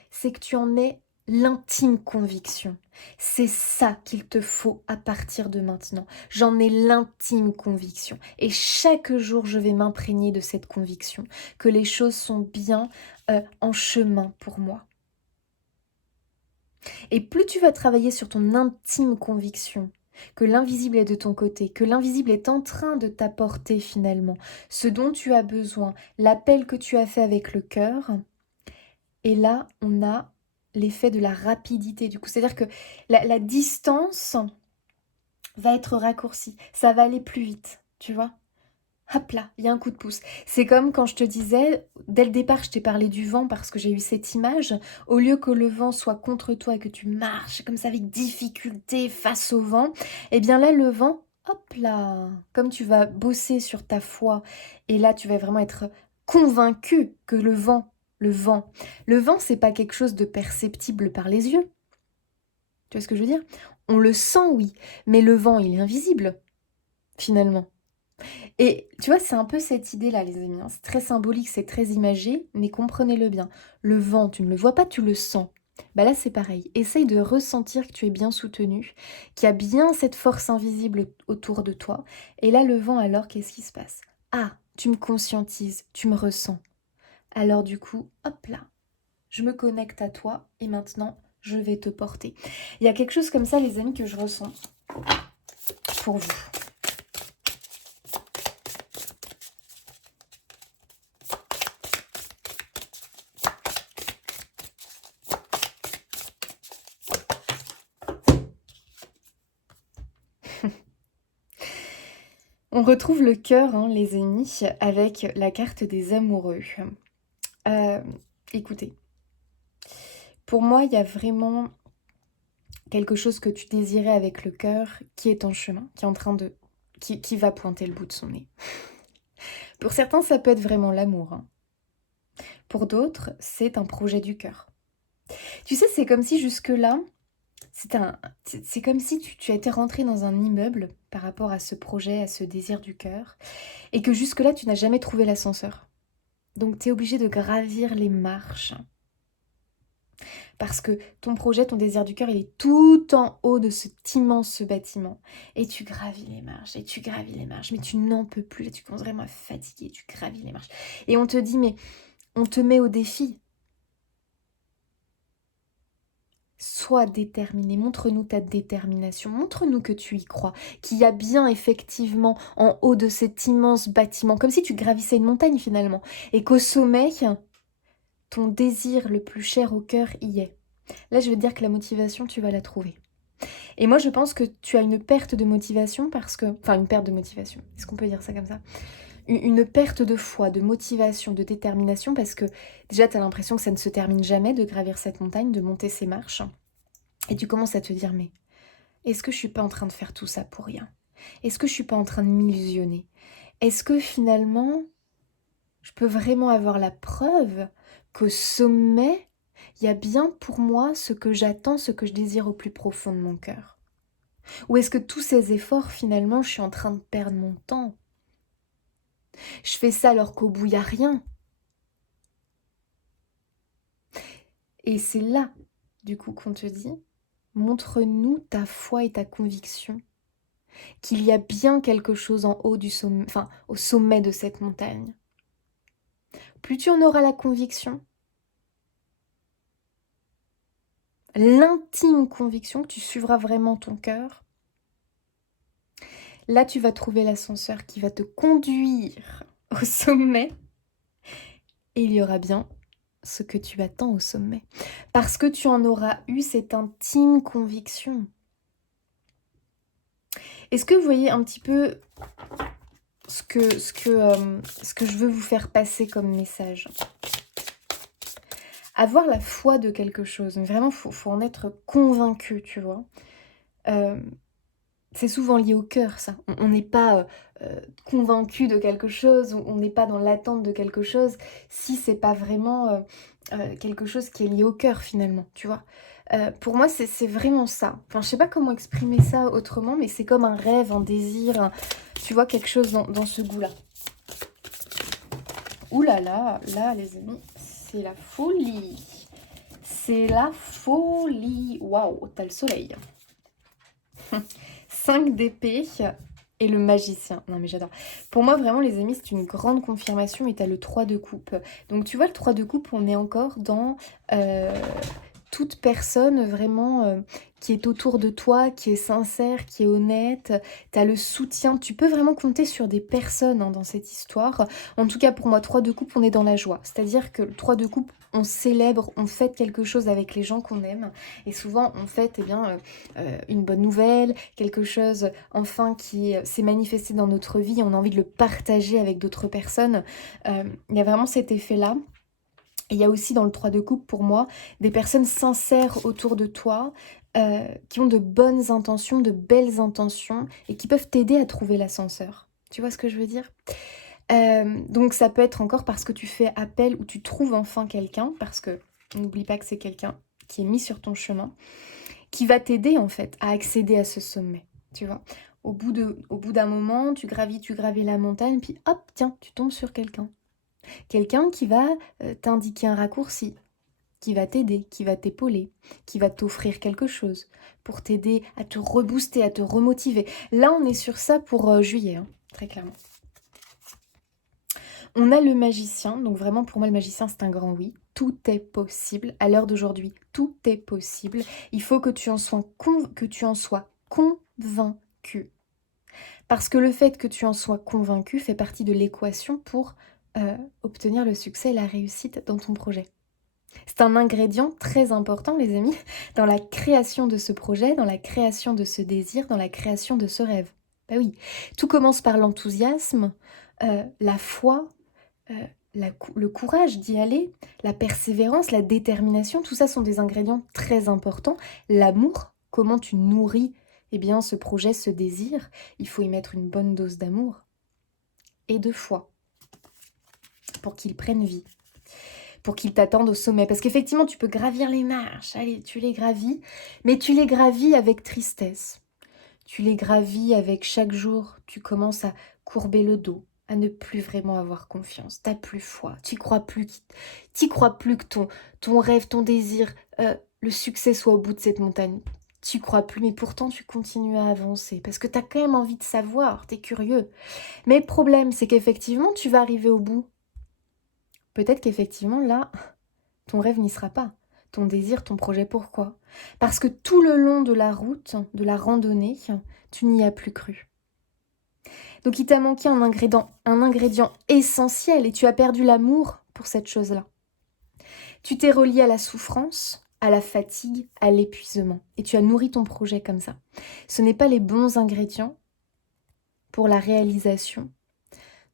C'est que tu en aies l'intime conviction. C'est ça qu'il te faut à partir de maintenant. J'en ai l'intime conviction. Et chaque jour, je vais m'imprégner de cette conviction, que les choses sont bien en chemin pour moi. Et plus tu vas travailler sur ton intime conviction, que l'invisible est de ton côté, que l'invisible est en train de t'apporter finalement ce dont tu as besoin, l'appel que tu as fait avec le cœur, et là, on a l'effet de la rapidité du coup. C'est-à-dire que la distance va être raccourcie. Ça va aller plus vite, tu vois. Hop là, il y a un coup de pouce. C'est comme quand je te disais, dès le départ, je t'ai parlé du vent parce que j'ai eu cette image. Au lieu que le vent soit contre toi et que tu marches comme ça avec difficulté face au vent, eh bien là, le vent, hop là, comme tu vas bosser sur ta foi, et là, tu vas vraiment être convaincu que le vent, c'est pas quelque chose de perceptible par les yeux. Tu vois ce que je veux dire? On le sent, oui, mais le vent, il est invisible, finalement. Et tu vois, c'est un peu cette idée-là, les amis, hein. C'est très symbolique, c'est très imagé, mais comprenez-le bien. Le vent, tu ne le vois pas, tu le sens. Bah là, c'est pareil. Essaye de ressentir que tu es bien soutenu, qu'il y a bien cette force invisible autour de toi. Et là, le vent, alors, qu'est-ce qui se passe? Ah, tu me conscientises, tu me ressens. Alors du coup, hop là, je me connecte à toi et maintenant, je vais te porter. Il y a quelque chose comme ça, les amis, que je ressens pour vous. On retrouve le cœur, hein, les amis, avec la carte des amoureux. Euh, Écoutez, pour moi, il y a vraiment quelque chose que tu désirais avec le cœur qui est en chemin, qui est en train de... qui va pointer le bout de son nez. Pour certains, ça peut être vraiment l'amour, hein. Pour d'autres, c'est un projet du cœur. Tu sais, c'est comme si jusque-là, c'est comme si tu as été rentré dans un immeuble par rapport à ce projet, à ce désir du cœur, et que jusque-là, tu n'as jamais trouvé l'ascenseur. Donc, tu es obligé de gravir les marches. Parce que ton projet, ton désir du cœur, il est tout en haut de cet immense bâtiment. Et tu gravis les marches, et tu gravis les marches, mais tu n'en peux plus. Là, tu commences vraiment à fatiguer, tu gravis les marches. Et on te dit, mais on te met au défi. Sois déterminé, montre-nous ta détermination, montre-nous que tu y crois, qu'il y a bien effectivement en haut de cet immense bâtiment, comme si tu gravissais une montagne finalement, et qu'au sommet, ton désir le plus cher au cœur y est. Là, je veux te dire que la motivation, tu vas la trouver. Et moi, je pense que tu as une perte de motivation parce que... Enfin, une perte de motivation, est-ce qu'on peut dire ça comme ça? Une perte de foi, de motivation, de détermination, parce que déjà, tu as l'impression que ça ne se termine jamais de gravir cette montagne, de monter ces marches. Et tu commences à te dire, mais est-ce que je suis pas en train de faire tout ça pour rien? Est-ce que je suis pas en train de m'illusionner? Est-ce que finalement, je peux vraiment avoir la preuve qu'au sommet, il y a bien pour moi ce que j'attends, ce que je désire au plus profond de mon cœur? Ou est-ce que tous ces efforts, finalement, je suis en train de perdre mon temps? Je fais ça alors qu'au bout, il n'y a rien. Et c'est là, du coup, qu'on te dit, montre-nous ta foi et ta conviction qu'il y a bien quelque chose en haut du sommet, enfin, au sommet de cette montagne. Plus tu en auras la conviction, l'intime conviction que tu suivras vraiment ton cœur, là tu vas trouver l'ascenseur qui va te conduire au sommet et il y aura bien ce que tu attends au sommet. Parce que tu en auras eu cette intime conviction. Est-ce que vous voyez un petit peu ce que je veux vous faire passer comme message? Avoir la foi de quelque chose, mais vraiment, faut en être convaincu, tu vois. C'est souvent lié au cœur, ça. On n'est pas convaincu de quelque chose, on n'est pas dans l'attente de quelque chose, si c'est pas vraiment quelque chose qui est lié au cœur, finalement, tu vois. Pour moi, c'est vraiment ça. Enfin, je sais pas comment exprimer ça autrement, mais c'est comme un rêve, un désir, tu vois, quelque chose dans ce goût-là. Ouh là là, là, les amis, c'est la folie. C'est la folie. Waouh, t'as le soleil. 5 d'épée et le magicien. Non mais j'adore. Pour moi, vraiment, les amis, c'est une grande confirmation. Et t'as le 3 de coupe. Donc tu vois, le 3 de coupe, on est encore dans toute personne vraiment qui est autour de toi, qui est sincère, qui est honnête. T'as le soutien. Tu peux vraiment compter sur des personnes dans cette histoire. En tout cas, pour moi, 3 de coupe, on est dans la joie. C'est-à-dire que le 3 de coupe, on célèbre, on fête quelque chose avec les gens qu'on aime. Et souvent, on fête une bonne nouvelle, quelque chose enfin qui s'est manifesté dans notre vie. On a envie de le partager avec d'autres personnes. Il y a vraiment cet effet-là. Et il y a aussi dans le 3 de coupe, pour moi, des personnes sincères autour de toi, qui ont de bonnes intentions, de belles intentions, et qui peuvent t'aider à trouver l'ascenseur. Tu vois ce que je veux dire? Donc ça peut être encore parce que tu fais appel ou tu trouves enfin quelqu'un, parce que n'oublie pas que c'est quelqu'un qui est mis sur ton chemin, qui va t'aider en fait à accéder à ce sommet, tu vois. Au bout d'un moment, tu gravis la montagne, puis hop, tiens, tu tombes sur quelqu'un. Quelqu'un qui va t'indiquer un raccourci, qui va t'aider, qui va t'épauler, qui va t'offrir quelque chose pour t'aider à te rebooster, à te remotiver. Là, on est sur ça pour juillet, hein, très clairement. On a le magicien, donc vraiment pour moi le magicien c'est un grand oui. Tout est possible, à l'heure d'aujourd'hui, tout est possible. Il faut que tu en sois convaincu. Parce que le fait que tu en sois convaincu fait partie de l'équation pour obtenir le succès et la réussite dans ton projet. C'est un ingrédient très important, les amis, dans la création de ce projet, dans la création de ce désir, dans la création de ce rêve. Bah oui, tout commence par l'enthousiasme, la foi, le courage d'y aller, la persévérance, la détermination, tout ça sont des ingrédients très importants. L'amour, comment tu nourris ce projet, ce désir, il faut y mettre une bonne dose d'amour et de foi pour qu'il prenne vie, pour qu'il t'attende au sommet. Parce qu'effectivement, tu peux gravir les marches, allez, tu les gravis, mais tu les gravis avec tristesse. Tu les gravis avec chaque jour, tu commences à courber le dos, à ne plus vraiment avoir confiance, t'as plus foi, t'y crois plus que ton rêve, ton désir, le succès soit au bout de cette montagne. Tu crois plus, mais pourtant tu continues à avancer, parce que t'as quand même envie de savoir, t'es curieux. Mais le problème, c'est qu'effectivement, tu vas arriver au bout. Peut-être qu'effectivement, là, ton rêve n'y sera pas. ton désir, ton projet. Pourquoi? Parce que tout le long de la route, de la randonnée, tu n'y as plus cru. Donc il t'a manqué un ingrédient essentiel et tu as perdu l'amour pour cette chose-là. Tu t'es relié à la souffrance, à la fatigue, à l'épuisement. Et tu as nourri ton projet comme ça. Ce n'est pas les bons ingrédients pour la réalisation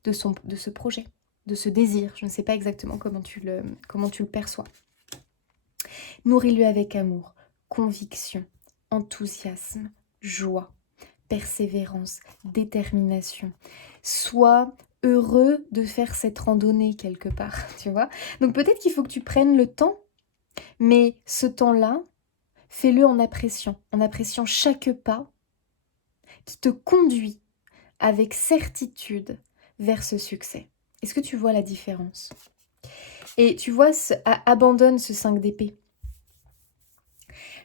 de ce projet, de ce désir. Je ne sais pas exactement comment tu le perçois. Nourris-le avec amour, conviction, enthousiasme, joie, persévérance, détermination. Sois heureux de faire cette randonnée quelque part, tu vois. Donc peut-être qu'il faut que tu prennes le temps, mais ce temps-là, fais-le en appréciant chaque pas qui te conduit avec certitude vers ce succès. Est-ce que tu vois la différence? Et tu vois, abandonne ce 5 d'épée.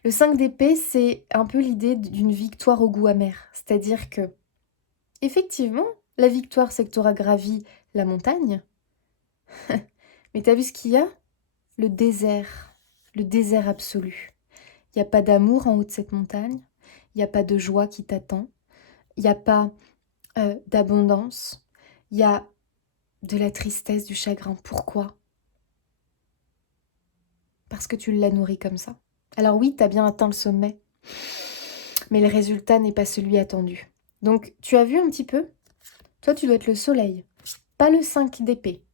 Le 5 d'épée, c'est un peu l'idée d'une victoire au goût amer. C'est-à-dire que, effectivement, la victoire, c'est que tu auras gravi la montagne. Mais t'as vu ce qu'il y a? Le désert absolu. Il n'y a pas d'amour en haut de cette montagne. Il n'y a pas de joie qui t'attend. Il n'y a pas d'abondance. Il y a de la tristesse, du chagrin. Pourquoi? Parce que tu l'as nourri comme ça. Alors oui, tu as bien atteint le sommet, mais le résultat n'est pas celui attendu. Donc, tu as vu un petit peu? Toi, tu dois être le soleil, pas le 5 d'épée.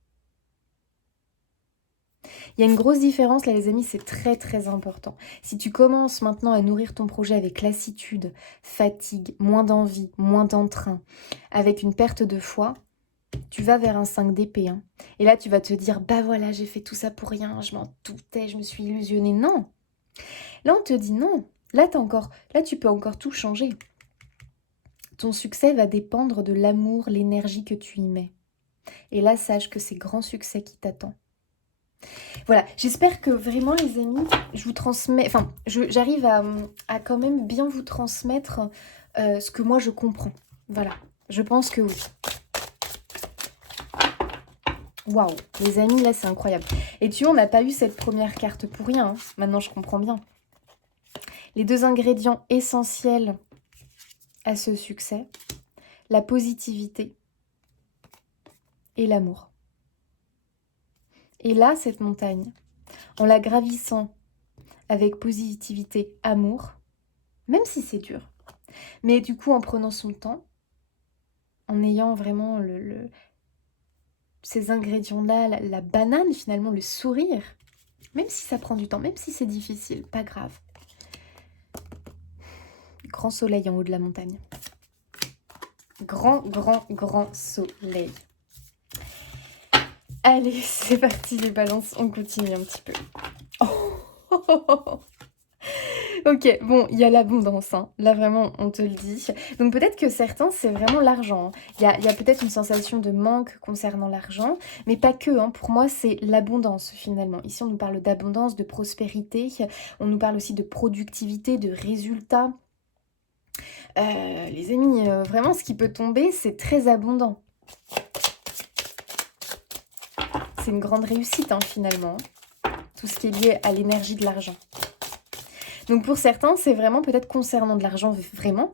Il y a une grosse différence, là, les amis, c'est très, très important. Si tu commences maintenant à nourrir ton projet avec lassitude, fatigue, moins d'envie, moins d'entrain, avec une perte de foi, tu vas vers un 5 d'épée. Hein. Et là, tu vas te dire, bah voilà, j'ai fait tout ça pour rien, je m'en doutais, je me suis illusionnée. Non! Là, on te dit non. Là, tu peux encore tout changer. Ton succès va dépendre de l'amour, l'énergie que tu y mets. Et là, sache que c'est grand succès qui t'attend. Voilà, j'espère que vraiment, les amis, je vous transmets... Enfin, j'arrive à quand même bien vous transmettre ce que moi, je comprends. Voilà, je pense que oui. Waouh, les amis, là, c'est incroyable. Et tu vois, on n'a pas eu cette première carte pour rien. Hein. Maintenant, je comprends bien. Les 2 ingrédients essentiels à ce succès, la positivité et l'amour. Et là, cette montagne, en la gravissant avec positivité, amour, même si c'est dur, mais du coup en prenant son temps, en ayant vraiment ces ingrédients-là, la banane finalement, le sourire, même si ça prend du temps, même si c'est difficile, pas grave. Grand soleil en haut de la montagne. Grand, grand, grand soleil. Allez, c'est parti les balances, on continue un petit peu. Oh. Ok, bon, il y a l'abondance, hein. Là vraiment, on te le dit. Donc peut-être que certains, c'est vraiment l'argent. Hein. Il y a peut-être une sensation de manque concernant l'argent, mais pas que. Hein. Pour moi, c'est l'abondance finalement. Ici, on nous parle d'abondance, de prospérité, on nous parle aussi de productivité, de résultats. Les amis, vraiment, ce qui peut tomber, c'est très abondant. C'est une grande réussite, hein, finalement. Tout ce qui est lié à l'énergie de l'argent. Donc pour certains, c'est vraiment peut-être concernant de l'argent, vraiment,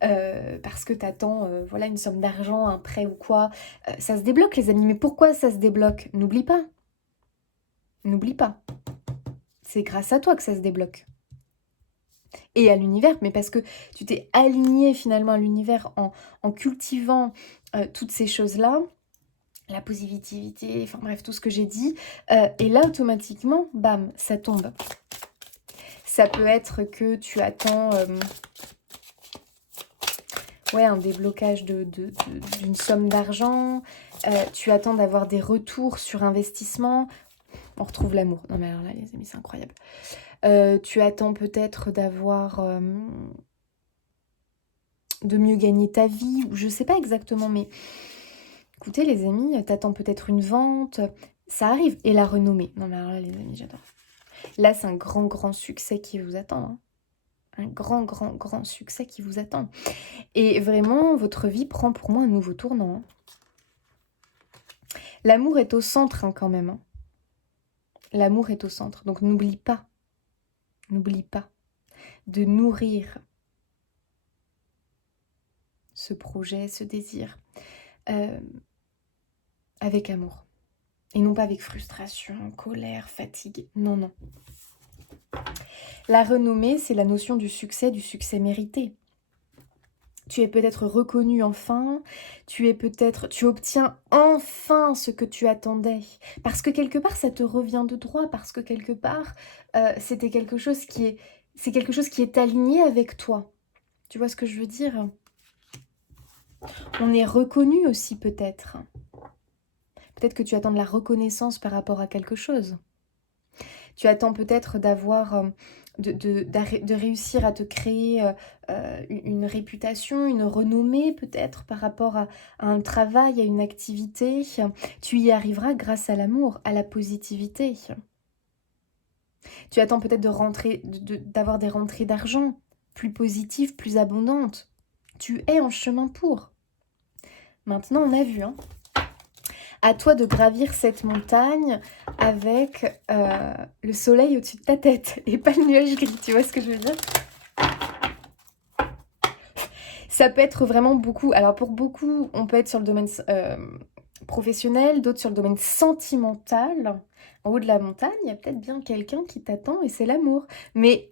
parce que tu attends voilà, une somme d'argent, un prêt ou quoi. Ça se débloque, les amis. Mais pourquoi ça se débloque? N'oublie pas. N'oublie pas. C'est grâce à toi que ça se débloque. Et à l'univers, mais parce que tu t'es aligné finalement à l'univers en cultivant toutes ces choses-là, la positivité, enfin bref, tout ce que j'ai dit. Et là, automatiquement, bam, ça tombe. Ça peut être que tu attends un déblocage d'une somme d'argent, tu attends d'avoir des retours sur investissement. On retrouve l'amour. Non mais alors là, les amis, c'est incroyable. Tu attends peut-être d'avoir... de mieux gagner ta vie, ou je sais pas exactement, mais écoutez les amis, t'attends peut-être une vente, ça arrive. Et la renommée. Non mais alors là, les amis, j'adore. Là, c'est un grand, grand succès qui vous attend. Hein. Un grand, grand, grand succès qui vous attend. Et vraiment, votre vie prend pour moi un nouveau tournant. Hein. L'amour est au centre hein, quand même. Hein. L'amour est au centre. Donc n'oublie pas N'oublie pas de nourrir ce projet, ce désir, avec amour. Et non pas avec frustration, colère, fatigue. Non, non. La renommée, c'est la notion du succès mérité. Tu es peut-être reconnu enfin, tu obtiens enfin ce que tu attendais. Parce que quelque part, ça te revient de droit, parce que quelque part, c'est quelque chose qui est aligné avec toi. Tu vois ce que je veux dire? On est reconnu aussi peut-être. Peut-être que tu attends de la reconnaissance par rapport à quelque chose. Tu attends peut-être de réussir à te créer une réputation, une renommée peut-être par rapport à un travail, à une activité. Tu y arriveras grâce à l'amour, à la positivité. Tu attends peut-être d'avoir des rentrées d'argent plus positives, plus abondantes. Tu es en chemin pour. Maintenant, on a vu, hein. À toi de gravir cette montagne avec le soleil au-dessus de ta tête et pas le nuage gris, tu vois ce que je veux dire? Ça peut être vraiment beaucoup. Alors pour beaucoup, on peut être sur le domaine professionnel, d'autres sur le domaine sentimental. En haut de la montagne, il y a peut-être bien quelqu'un qui t'attend et c'est l'amour. Mais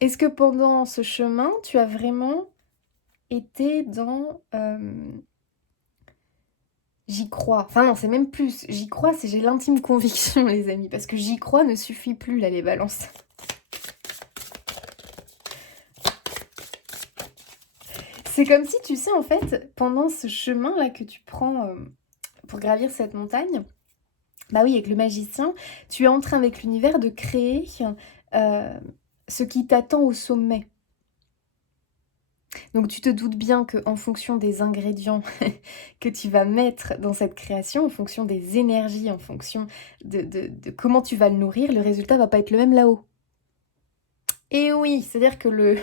est-ce que pendant ce chemin, tu as vraiment été dans... j'y crois. Enfin non, c'est même plus. J'y crois, c'est j'ai l'intime conviction, les amis. Parce que j'y crois ne suffit plus, là, les balances. C'est comme si, tu sais, en fait, pendant ce chemin-là que tu prends pour gravir cette montagne, bah oui, avec le magicien, tu es en train, avec l'univers, de créer ce qui t'attend au sommet. Donc tu te doutes bien qu'en fonction des ingrédients que tu vas mettre dans cette création, en fonction des énergies, en fonction de comment tu vas le nourrir, le résultat va pas être le même là-haut. Et oui, c'est-à-dire que le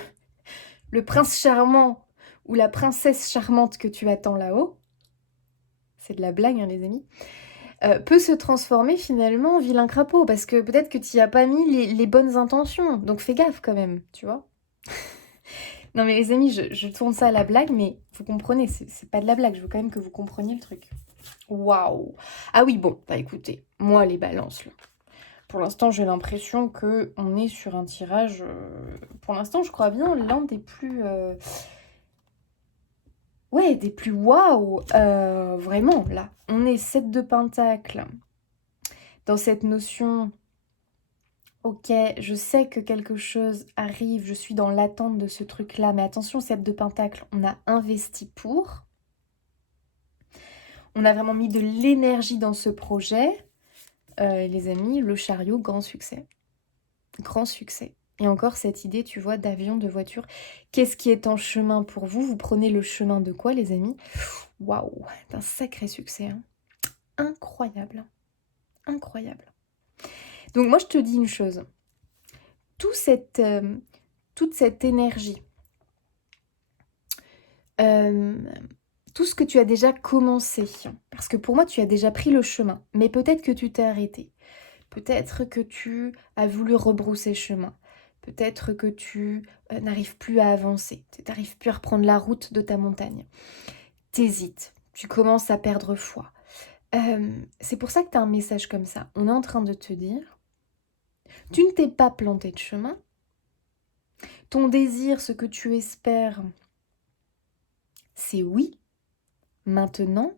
prince charmant ou la princesse charmante que tu attends là-haut, c'est de la blague hein, les amis, peut se transformer finalement en vilain crapaud, parce que peut-être que tu n'y as pas mis les bonnes intentions, donc fais gaffe quand même, tu vois. Non mais les amis, je tourne ça à la blague, mais vous comprenez, c'est pas de la blague, je veux quand même que vous compreniez le truc. Waouh! Ah oui, bon, bah écoutez, moi les balances, là. Pour l'instant, j'ai l'impression qu'on est sur un tirage, pour l'instant, je crois bien, l'un des plus... ouais, des plus waouh! Vraiment, là. On est 7 de pentacle. Dans cette notion... Ok, je sais que quelque chose arrive, je suis dans l'attente de ce truc-là, mais attention, 7 de pentacle, on a investi pour. On a vraiment mis de l'énergie dans ce projet. Les amis, le chariot, grand succès. Grand succès. Et encore cette idée, tu vois, d'avion, de voiture. Qu'est-ce qui est en chemin pour vous? Vous prenez le chemin de quoi, les amis? Waouh, c'est un sacré succès. Hein. Incroyable. Incroyable. Donc moi, je te dis une chose. Toute cette énergie, tout ce que tu as déjà commencé, parce que pour moi, tu as déjà pris le chemin, mais peut-être que tu t'es arrêté. Peut-être que tu as voulu rebrousser chemin. Peut-être que tu n'arrives plus à avancer. Tu n'arrives plus à reprendre la route de ta montagne. T'hésites. Tu commences à perdre foi. C'est pour ça que tu as un message comme ça. On est en train de te dire, tu ne t'es pas planté de chemin. Ton désir, ce que tu espères, c'est oui. Maintenant,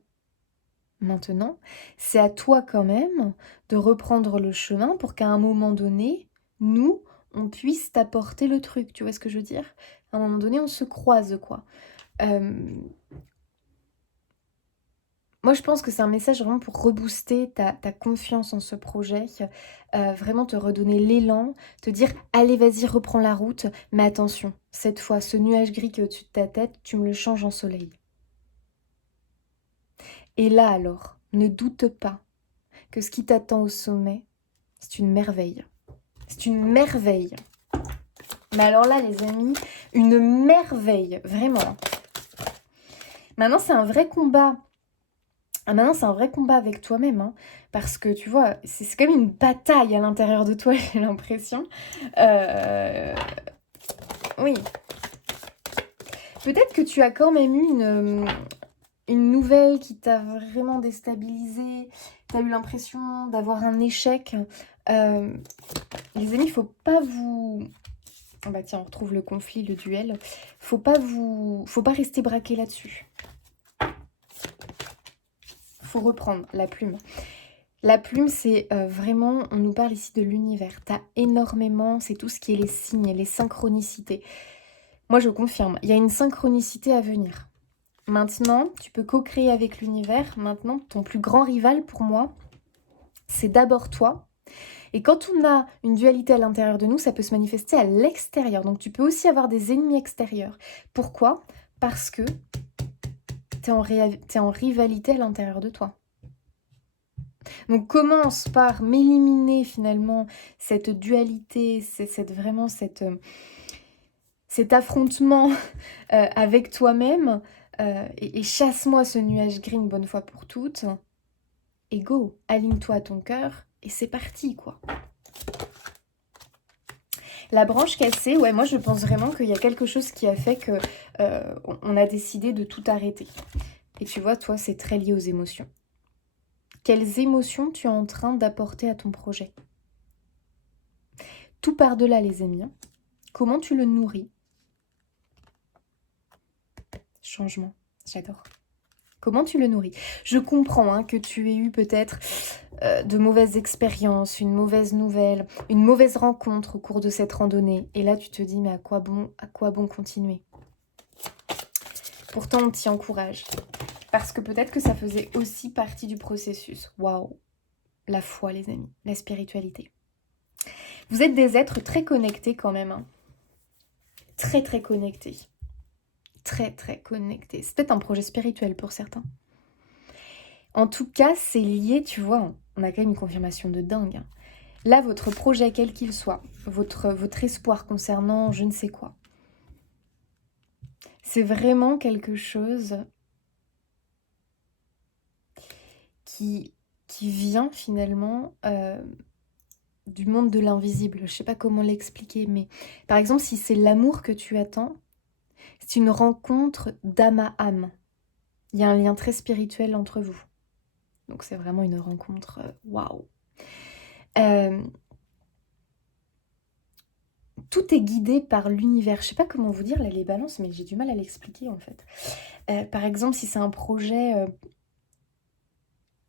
c'est à toi quand même de reprendre le chemin pour qu'à un moment donné, nous, on puisse t'apporter le truc. Tu vois ce que je veux dire? À un moment donné, on se croise, quoi. Moi, je pense que c'est un message vraiment pour rebooster ta confiance en ce projet, vraiment te redonner l'élan, te dire « Allez, vas-y, reprends la route, mais attention, cette fois, ce nuage gris qui est au-dessus de ta tête, tu me le changes en soleil. » Et là, alors, ne doute pas que ce qui t'attend au sommet, c'est une merveille. C'est une merveille. Mais alors là, les amis, une merveille, vraiment. Maintenant, c'est un vrai combat. Maintenant, c'est un vrai combat avec toi-même, hein, Parce que tu vois, c'est comme une bataille à l'intérieur de toi, j'ai l'impression. Oui. Peut-être que tu as quand même eu une nouvelle qui t'a vraiment déstabilisé. Tu as eu l'impression d'avoir un échec. Les amis, faut pas vous... Ah bah tiens, on retrouve le conflit, le duel. Faut pas rester braqué là-dessus. Faut reprendre la plume. La plume, c'est vraiment, on nous parle ici de l'univers. T'as énormément, c'est tout ce qui est les signes, les synchronicités. Moi, je confirme, il y a une synchronicité à venir. Maintenant, tu peux co-créer avec l'univers. Maintenant, ton plus grand rival, pour moi, c'est d'abord toi. Et quand on a une dualité à l'intérieur de nous, ça peut se manifester à l'extérieur. Donc, tu peux aussi avoir des ennemis extérieurs. Pourquoi? Parce que tu es en rivalité à l'intérieur de toi. Donc commence par m'éliminer finalement cette dualité, cet affrontement avec toi-même et chasse-moi ce nuage gris une bonne fois pour toutes. Et go, aligne-toi à ton cœur et c'est parti quoi. La branche cassée, ouais, moi je pense vraiment qu'il y a quelque chose qui a fait que on a décidé de tout arrêter. Et tu vois, toi, c'est très lié aux émotions. Quelles émotions tu es en train d'apporter à ton projet? Tout par-delà, les amis. Hein. Comment tu le nourris? Changement, j'adore. Comment tu le nourris? Je comprends hein, que tu aies eu peut-être de mauvaises expériences, une mauvaise nouvelle, une mauvaise rencontre au cours de cette randonnée. Et là, tu te dis, mais à quoi bon continuer? Pourtant, on t'y encourage. Parce que peut-être que ça faisait aussi partie du processus. Waouh! La foi, les amis, la spiritualité. Vous êtes des êtres très connectés quand même. Hein. Très, très connectés. Très, très connectés. C'est peut-être un projet spirituel pour certains. En tout cas, c'est lié, tu vois, on a quand même une confirmation de dingue. Hein. Là, votre projet, quel qu'il soit, votre espoir concernant je ne sais quoi, c'est vraiment quelque chose qui vient finalement du monde de l'invisible. Je ne sais pas comment l'expliquer, mais par exemple, si c'est l'amour que tu attends, c'est une rencontre d'âme à âme. Il y a un lien très spirituel entre vous. Donc c'est vraiment une rencontre waouh. Tout est guidé par l'univers. Je sais pas comment vous dire là les balances, mais j'ai du mal à l'expliquer en fait. Par exemple, si c'est un projet,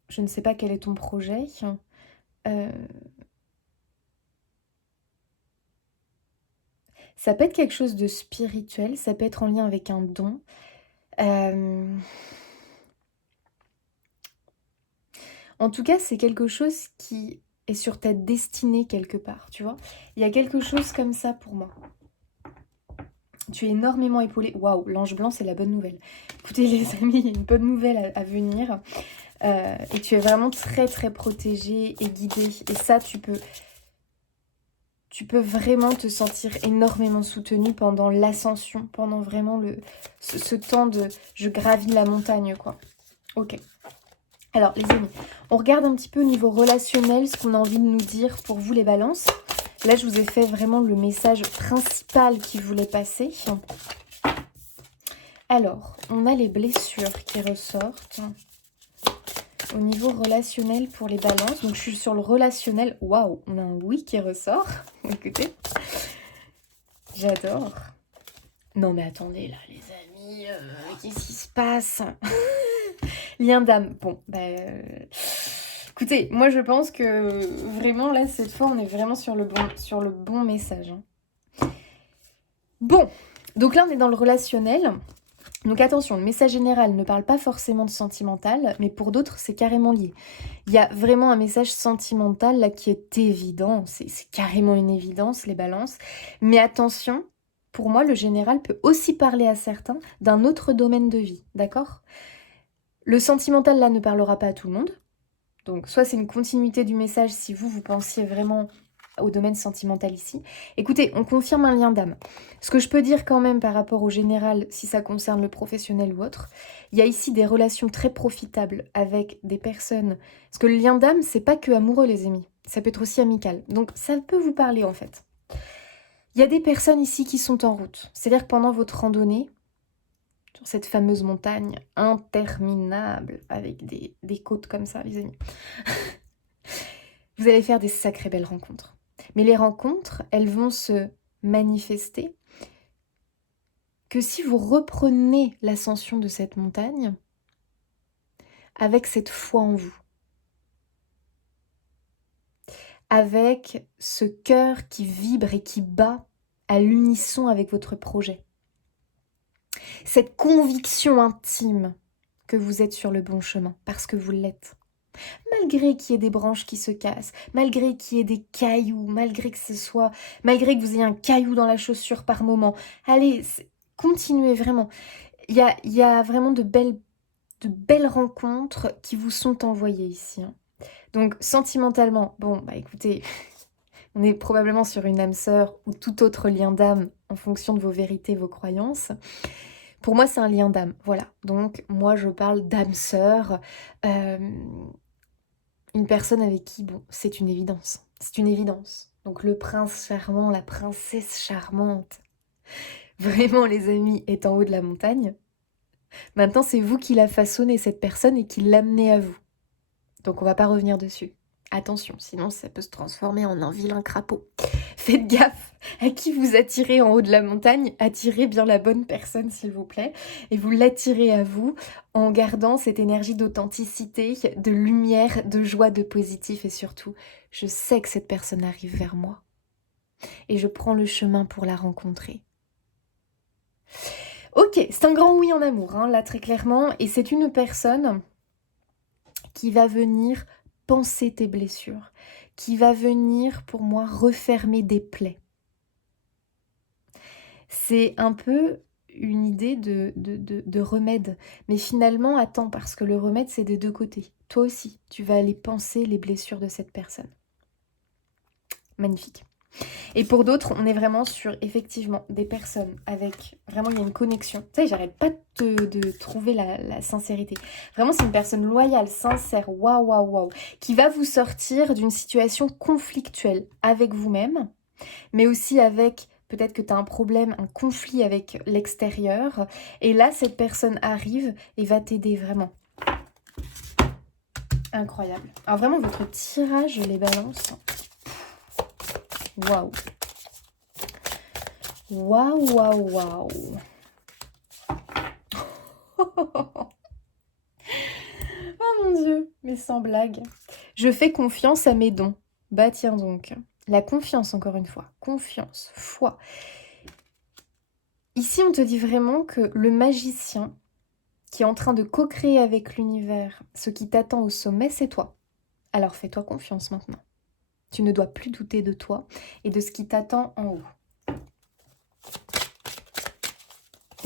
je ne sais pas quel est ton projet. Ça peut être quelque chose de spirituel, ça peut être en lien avec un don. En tout cas, c'est quelque chose qui est sur ta destinée quelque part, tu vois. Il y a quelque chose comme ça pour moi. Tu es énormément épaulé. Waouh, l'ange blanc, c'est la bonne nouvelle. Écoutez les amis, il y a une bonne nouvelle à venir. Et tu es vraiment très très protégé et guidé. Et ça, tu peux vraiment te sentir énormément soutenu pendant l'ascension, pendant vraiment ce temps de je gravis la montagne, quoi. Ok. Alors, les amis, on regarde un petit peu au niveau relationnel ce qu'on a envie de nous dire pour vous, les balances. Là, je vous ai fait vraiment le message principal qui voulait passer. Alors, on a les blessures qui ressortent. Au niveau relationnel pour les balances, donc je suis sur le relationnel. Waouh, on a un oui qui ressort. Écoutez, j'adore. Non mais attendez là les amis, qu'est-ce qui se passe? Lien d'âme. Bon, écoutez, moi je pense que vraiment là cette fois on est vraiment sur le bon message. Hein. Bon, donc là on est dans le relationnel. Donc attention, le message général ne parle pas forcément de sentimental, mais pour d'autres, c'est carrément lié. Il y a vraiment un message sentimental là qui est évident, c'est carrément une évidence, les balances. Mais attention, pour moi, le général peut aussi parler à certains d'un autre domaine de vie, d'accord? Le sentimental là ne parlera pas à tout le monde. Donc soit c'est une continuité du message si vous pensiez vraiment au domaine sentimental ici. Écoutez, on confirme un lien d'âme. Ce que je peux dire quand même par rapport au général, si ça concerne le professionnel ou autre, il y a ici des relations très profitables avec des personnes. Parce que le lien d'âme, c'est pas que amoureux, les amis. Ça peut être aussi amical. Donc ça peut vous parler en fait. Il y a des personnes ici qui sont en route. C'est-à-dire que pendant votre randonnée, sur cette fameuse montagne interminable, avec des côtes comme ça, les amis, vous allez faire des sacrées belles rencontres. Mais les rencontres, elles vont se manifester que si vous reprenez l'ascension de cette montagne avec cette foi en vous, avec ce cœur qui vibre et qui bat à l'unisson avec votre projet. Cette conviction intime que vous êtes sur le bon chemin, parce que vous l'êtes. Malgré qu'il y ait des branches qui se cassent, malgré qu'il y ait des cailloux, malgré que vous ayez un caillou dans la chaussure par moment. Allez, continuez vraiment. Il y a vraiment de belles rencontres qui vous sont envoyées ici. Hein. Donc, sentimentalement, bon, bah écoutez, on est probablement sur une âme sœur ou tout autre lien d'âme en fonction de vos vérités, vos croyances. Pour moi, c'est un lien d'âme, voilà. Donc, moi, je parle d'âme sœur. Une personne avec qui, bon, c'est une évidence. C'est une évidence. Donc, le prince charmant, la princesse charmante, vraiment, les amis, est en haut de la montagne. Maintenant, c'est vous qui la façonnez, cette personne, et qui l'amenez à vous. Donc, on va pas revenir dessus. Attention, sinon ça peut se transformer en un vilain crapaud. Faites gaffe à qui vous attirez en haut de la montagne. Attirez bien la bonne personne, s'il vous plaît. Et vous l'attirez à vous en gardant cette énergie d'authenticité, de lumière, de joie, de positif. Et surtout, je sais que cette personne arrive vers moi. Et je prends le chemin pour la rencontrer. Ok, c'est un grand oui en amour, hein, là très clairement. Et c'est une personne qui va venir penser tes blessures, qui va venir, pour moi, refermer des plaies. C'est un peu une idée de remède. Mais finalement, attends, parce que le remède, c'est des deux côtés. Toi aussi, tu vas aller penser les blessures de cette personne. Magnifique. Et pour d'autres, on est vraiment sur, effectivement, des personnes avec... Vraiment, il y a une connexion. Tu sais, j'arrête pas de trouver la sincérité. Vraiment, c'est une personne loyale, sincère, waouh, waouh, waouh, qui va vous sortir d'une situation conflictuelle avec vous-même, mais aussi avec... Peut-être que tu as un problème, un conflit avec l'extérieur. Et là, cette personne arrive et va t'aider vraiment. Incroyable. Alors vraiment, votre tirage, je les balance. Waouh. Waouh, waouh, waouh. Oh mon Dieu, mais sans blague. Je fais confiance à mes dons. Bah tiens donc. La confiance, encore une fois. Confiance, foi. Ici, on te dit vraiment que le magicien qui est en train de co-créer avec l'univers ce qui t'attend au sommet, c'est toi. Alors fais-toi confiance maintenant. Tu ne dois plus douter de toi et de ce qui t'attend en haut.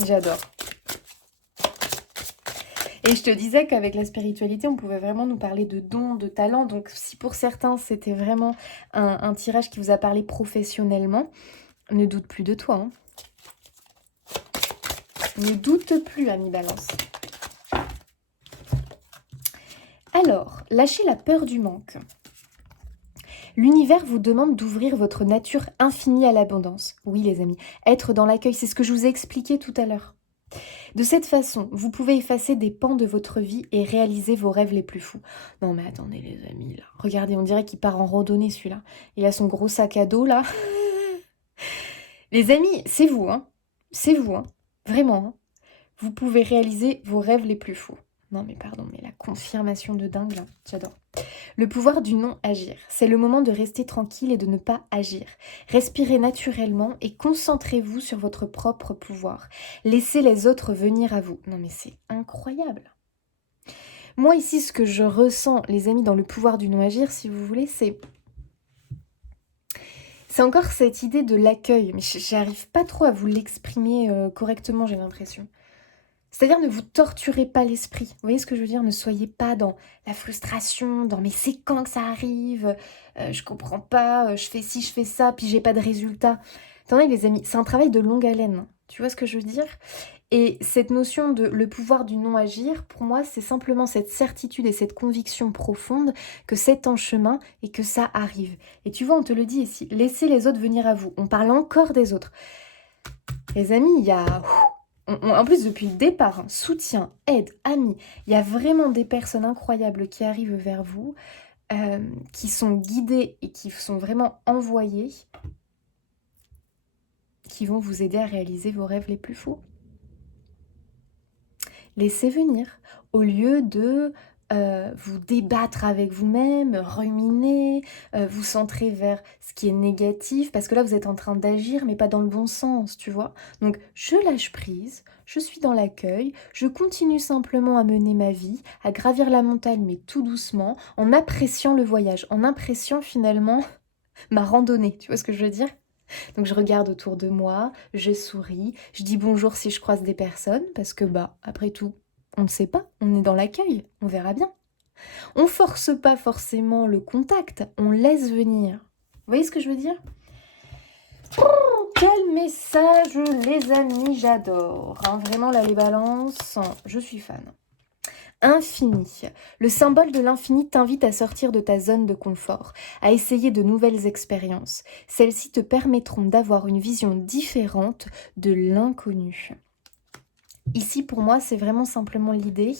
J'adore. Et je te disais qu'avec la spiritualité, on pouvait vraiment nous parler de dons, de talents. Donc si pour certains, c'était vraiment un tirage qui vous a parlé professionnellement, ne doute plus de toi. Hein. Ne doute plus, ami Balance. Alors, lâchez la peur du manque. L'univers vous demande d'ouvrir votre nature infinie à l'abondance. Oui, les amis, être dans l'accueil, c'est ce que je vous ai expliqué tout à l'heure. De cette façon, vous pouvez effacer des pans de votre vie et réaliser vos rêves les plus fous. Non mais attendez les amis, là. Regardez, on dirait qu'il part en randonnée celui-là. Il a son gros sac à dos là. Les amis, c'est vous, hein. C'est vous, hein. Vraiment, hein. Vous pouvez réaliser vos rêves les plus fous. Non mais pardon, mais la confirmation de dingue là, j'adore. Le pouvoir du non-agir, c'est le moment de rester tranquille et de ne pas agir. Respirez naturellement et concentrez-vous sur votre propre pouvoir. Laissez les autres venir à vous. Non mais c'est incroyable. Moi ici, ce que je ressens, les amis, dans le pouvoir du non-agir, si vous voulez, c'est encore cette idée de l'accueil. Mais j'arrive pas trop à vous l'exprimer correctement, j'ai l'impression. C'est-à-dire ne vous torturez pas l'esprit. Vous voyez ce que je veux dire? Ne soyez pas dans la frustration, dans «mais c'est quand que ça arrive? Je comprends pas, je fais ci, je fais ça, puis j'ai pas de résultat». Attendez les amis, c'est un travail de longue haleine. Tu vois ce que je veux dire? Et cette notion de le pouvoir du non-agir, pour moi, c'est simplement cette certitude et cette conviction profonde que c'est en chemin et que ça arrive. Et tu vois, on te le dit ici, laissez les autres venir à vous. On parle encore des autres. Les amis, il y a... En plus, depuis le départ, hein, soutien, aide, amis, il y a vraiment des personnes incroyables qui arrivent vers vous, qui sont guidées et qui sont vraiment envoyées, qui vont vous aider à réaliser vos rêves les plus fous. Laissez venir, au lieu de vous débattre avec vous-même, ruminer, vous centrer vers ce qui est négatif, parce que là vous êtes en train d'agir, mais pas dans le bon sens, tu vois. Donc je lâche prise, je suis dans l'accueil, je continue simplement à mener ma vie, à gravir la montagne, mais tout doucement, en appréciant le voyage, en appréciant finalement ma randonnée, tu vois ce que je veux dire? Donc je regarde autour de moi, je souris, je dis bonjour si je croise des personnes, parce que bah, après tout, on ne sait pas, on est dans l'accueil, on verra bien. On force pas forcément le contact, on laisse venir. Vous voyez ce que je veux dire? Quel message, les amis, j'adore. Hein, vraiment, là, les balances, je suis fan. Infini. Le symbole de l'infini t'invite à sortir de ta zone de confort, à essayer de nouvelles expériences. Celles-ci te permettront d'avoir une vision différente de l'inconnu. Ici, pour moi, c'est vraiment simplement l'idée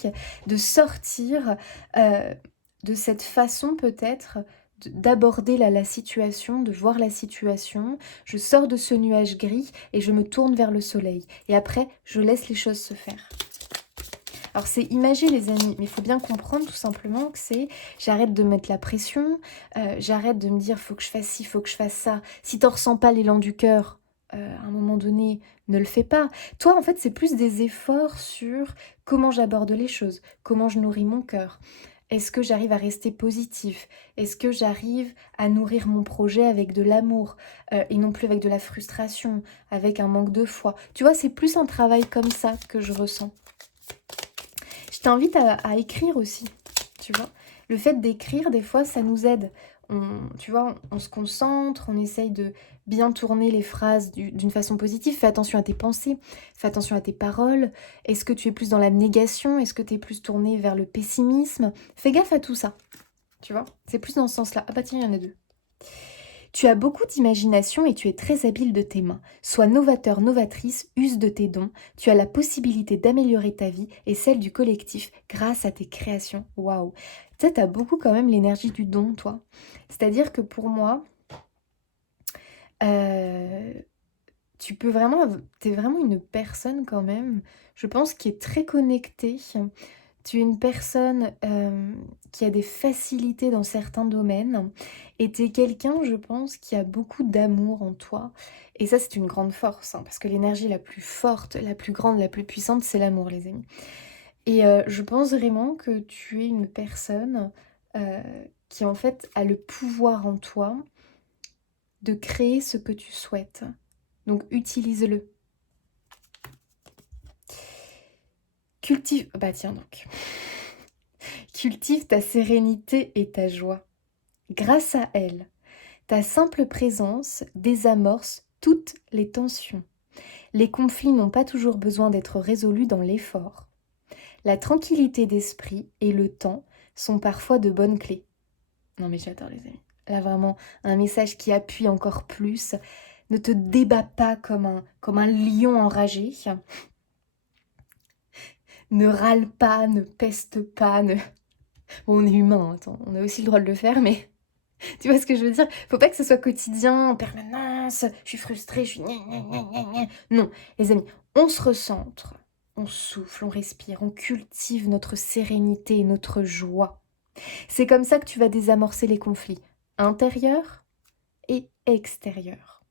de sortir de cette façon peut-être d'aborder la situation, de voir la situation. Je sors de ce nuage gris et je me tourne vers le soleil. Et après, je laisse les choses se faire. Alors c'est imagé les amis, mais il faut bien comprendre tout simplement que c'est j'arrête de mettre la pression, j'arrête de me dire faut que je fasse ci, faut que je fasse ça. Si t'en ressens pas l'élan du cœur, à un moment donné, ne le fais pas. Toi en fait c'est plus des efforts sur comment j'aborde les choses, comment je nourris mon cœur. Est-ce que j'arrive à rester positif? Est-ce que j'arrive à nourrir mon projet avec de l'amour et non plus avec de la frustration, avec un manque de foi? Tu vois, c'est plus un travail comme ça que je ressens. Je t'invite à écrire aussi, tu vois. Le fait d'écrire, des fois, ça nous aide. Tu vois, on se concentre, on essaye de bien tourner les phrases d'une façon positive. Fais attention à tes pensées, fais attention à tes paroles. Est-ce que tu es plus dans la négation? Est-ce que tu es plus tourné vers le pessimisme? Fais gaffe à tout ça, tu vois. C'est plus dans ce sens-là. Ah bah tiens, il y en a deux. Tu as beaucoup d'imagination et tu es très habile de tes mains. Sois novateur, novatrice, use de tes dons. Tu as la possibilité d'améliorer ta vie et celle du collectif grâce à tes créations. Waouh! Tu sais, tu as beaucoup quand même l'énergie du don, toi. C'est-à-dire que pour moi, euh, tu peux vraiment... T'es vraiment une personne quand même, je pense, qui est très connectée. Tu es une personne qui a des facilités dans certains domaines et tu es quelqu'un, je pense, qui a beaucoup d'amour en toi. Et ça, c'est une grande force, hein, parce que l'énergie la plus forte, la plus grande, la plus puissante, c'est l'amour, les amis. Et je pense vraiment que tu es une personne euh, qui, en fait, a le pouvoir en toi de créer ce que tu souhaites. Donc, utilise-le. Cultive... Bah tiens donc. Cultive ta sérénité et ta joie. Grâce à elle, ta simple présence désamorce toutes les tensions. Les conflits n'ont pas toujours besoin d'être résolus dans l'effort. La tranquillité d'esprit et le temps sont parfois de bonnes clés. Non mais j'adore les amis. Là vraiment, un message qui appuie encore plus. Ne te débat pas comme un lion enragé. Ne râle pas, ne peste pas. Bon, on est humain, attends, on a aussi le droit de le faire, mais... Tu vois ce que je veux dire? Faut pas que ce soit quotidien, en permanence, je suis frustrée, je suis... gna, gna, gna, gna, gna. Non, les amis, on se recentre, on souffle, on respire, on cultive notre sérénité et notre joie. C'est comme ça que tu vas désamorcer les conflits intérieurs et extérieurs.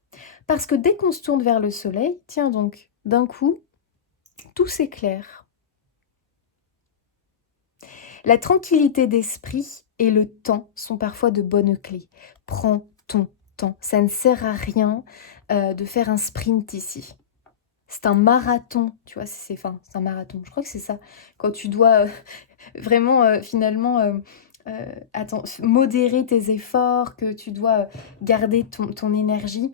Parce que dès qu'on se tourne vers le soleil, tiens donc, d'un coup, tout s'éclaire. La tranquillité d'esprit et le temps sont parfois de bonnes clés. Prends ton temps. Ça ne sert à rien de faire un sprint ici. C'est un marathon, tu vois, c'est un marathon, je crois que c'est ça. Quand tu dois vraiment, finalement, modérer tes efforts, que tu dois garder ton énergie.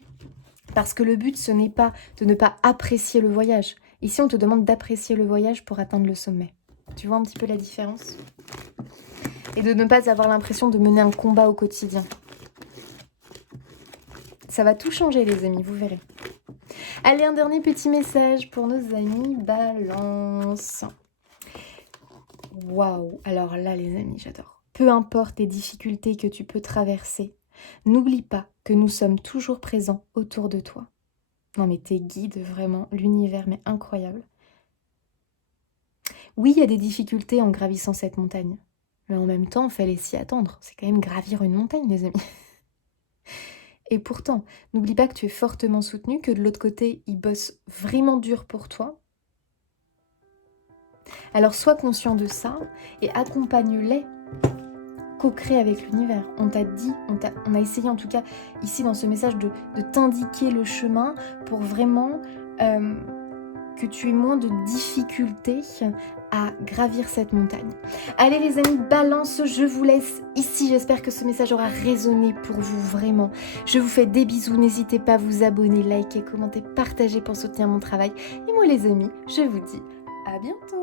Parce que le but, ce n'est pas de ne pas apprécier le voyage. Ici, on te demande d'apprécier le voyage pour atteindre le sommet. Tu vois un petit peu la différence? Et de ne pas avoir l'impression de mener un combat au quotidien. Ça va tout changer, les amis, vous verrez. Allez, un dernier petit message pour nos amis Balance. Waouh! Alors là, les amis, j'adore. Peu importe les difficultés que tu peux traverser, n'oublie pas que nous sommes toujours présents autour de toi. Non mais tes guides, vraiment, l'univers, mais incroyable. Oui, il y a des difficultés en gravissant cette montagne. Mais en même temps, il fallait s'y attendre. C'est quand même gravir une montagne, les amis. Et pourtant, n'oublie pas que tu es fortement soutenu, que de l'autre côté, ils bossent vraiment dur pour toi. Alors sois conscient de ça et accompagne-les. Co-crée avec l'univers. On t'a dit, on a essayé en tout cas ici dans ce message de t'indiquer le chemin pour vraiment que tu aies moins de difficultés à gravir cette montagne. Allez les amis, Balance, je vous laisse ici. J'espère que ce message aura résonné pour vous vraiment. Je vous fais des bisous. N'hésitez pas à vous abonner, liker, commenter, partager pour soutenir mon travail. Et moi les amis, je vous dis à bientôt.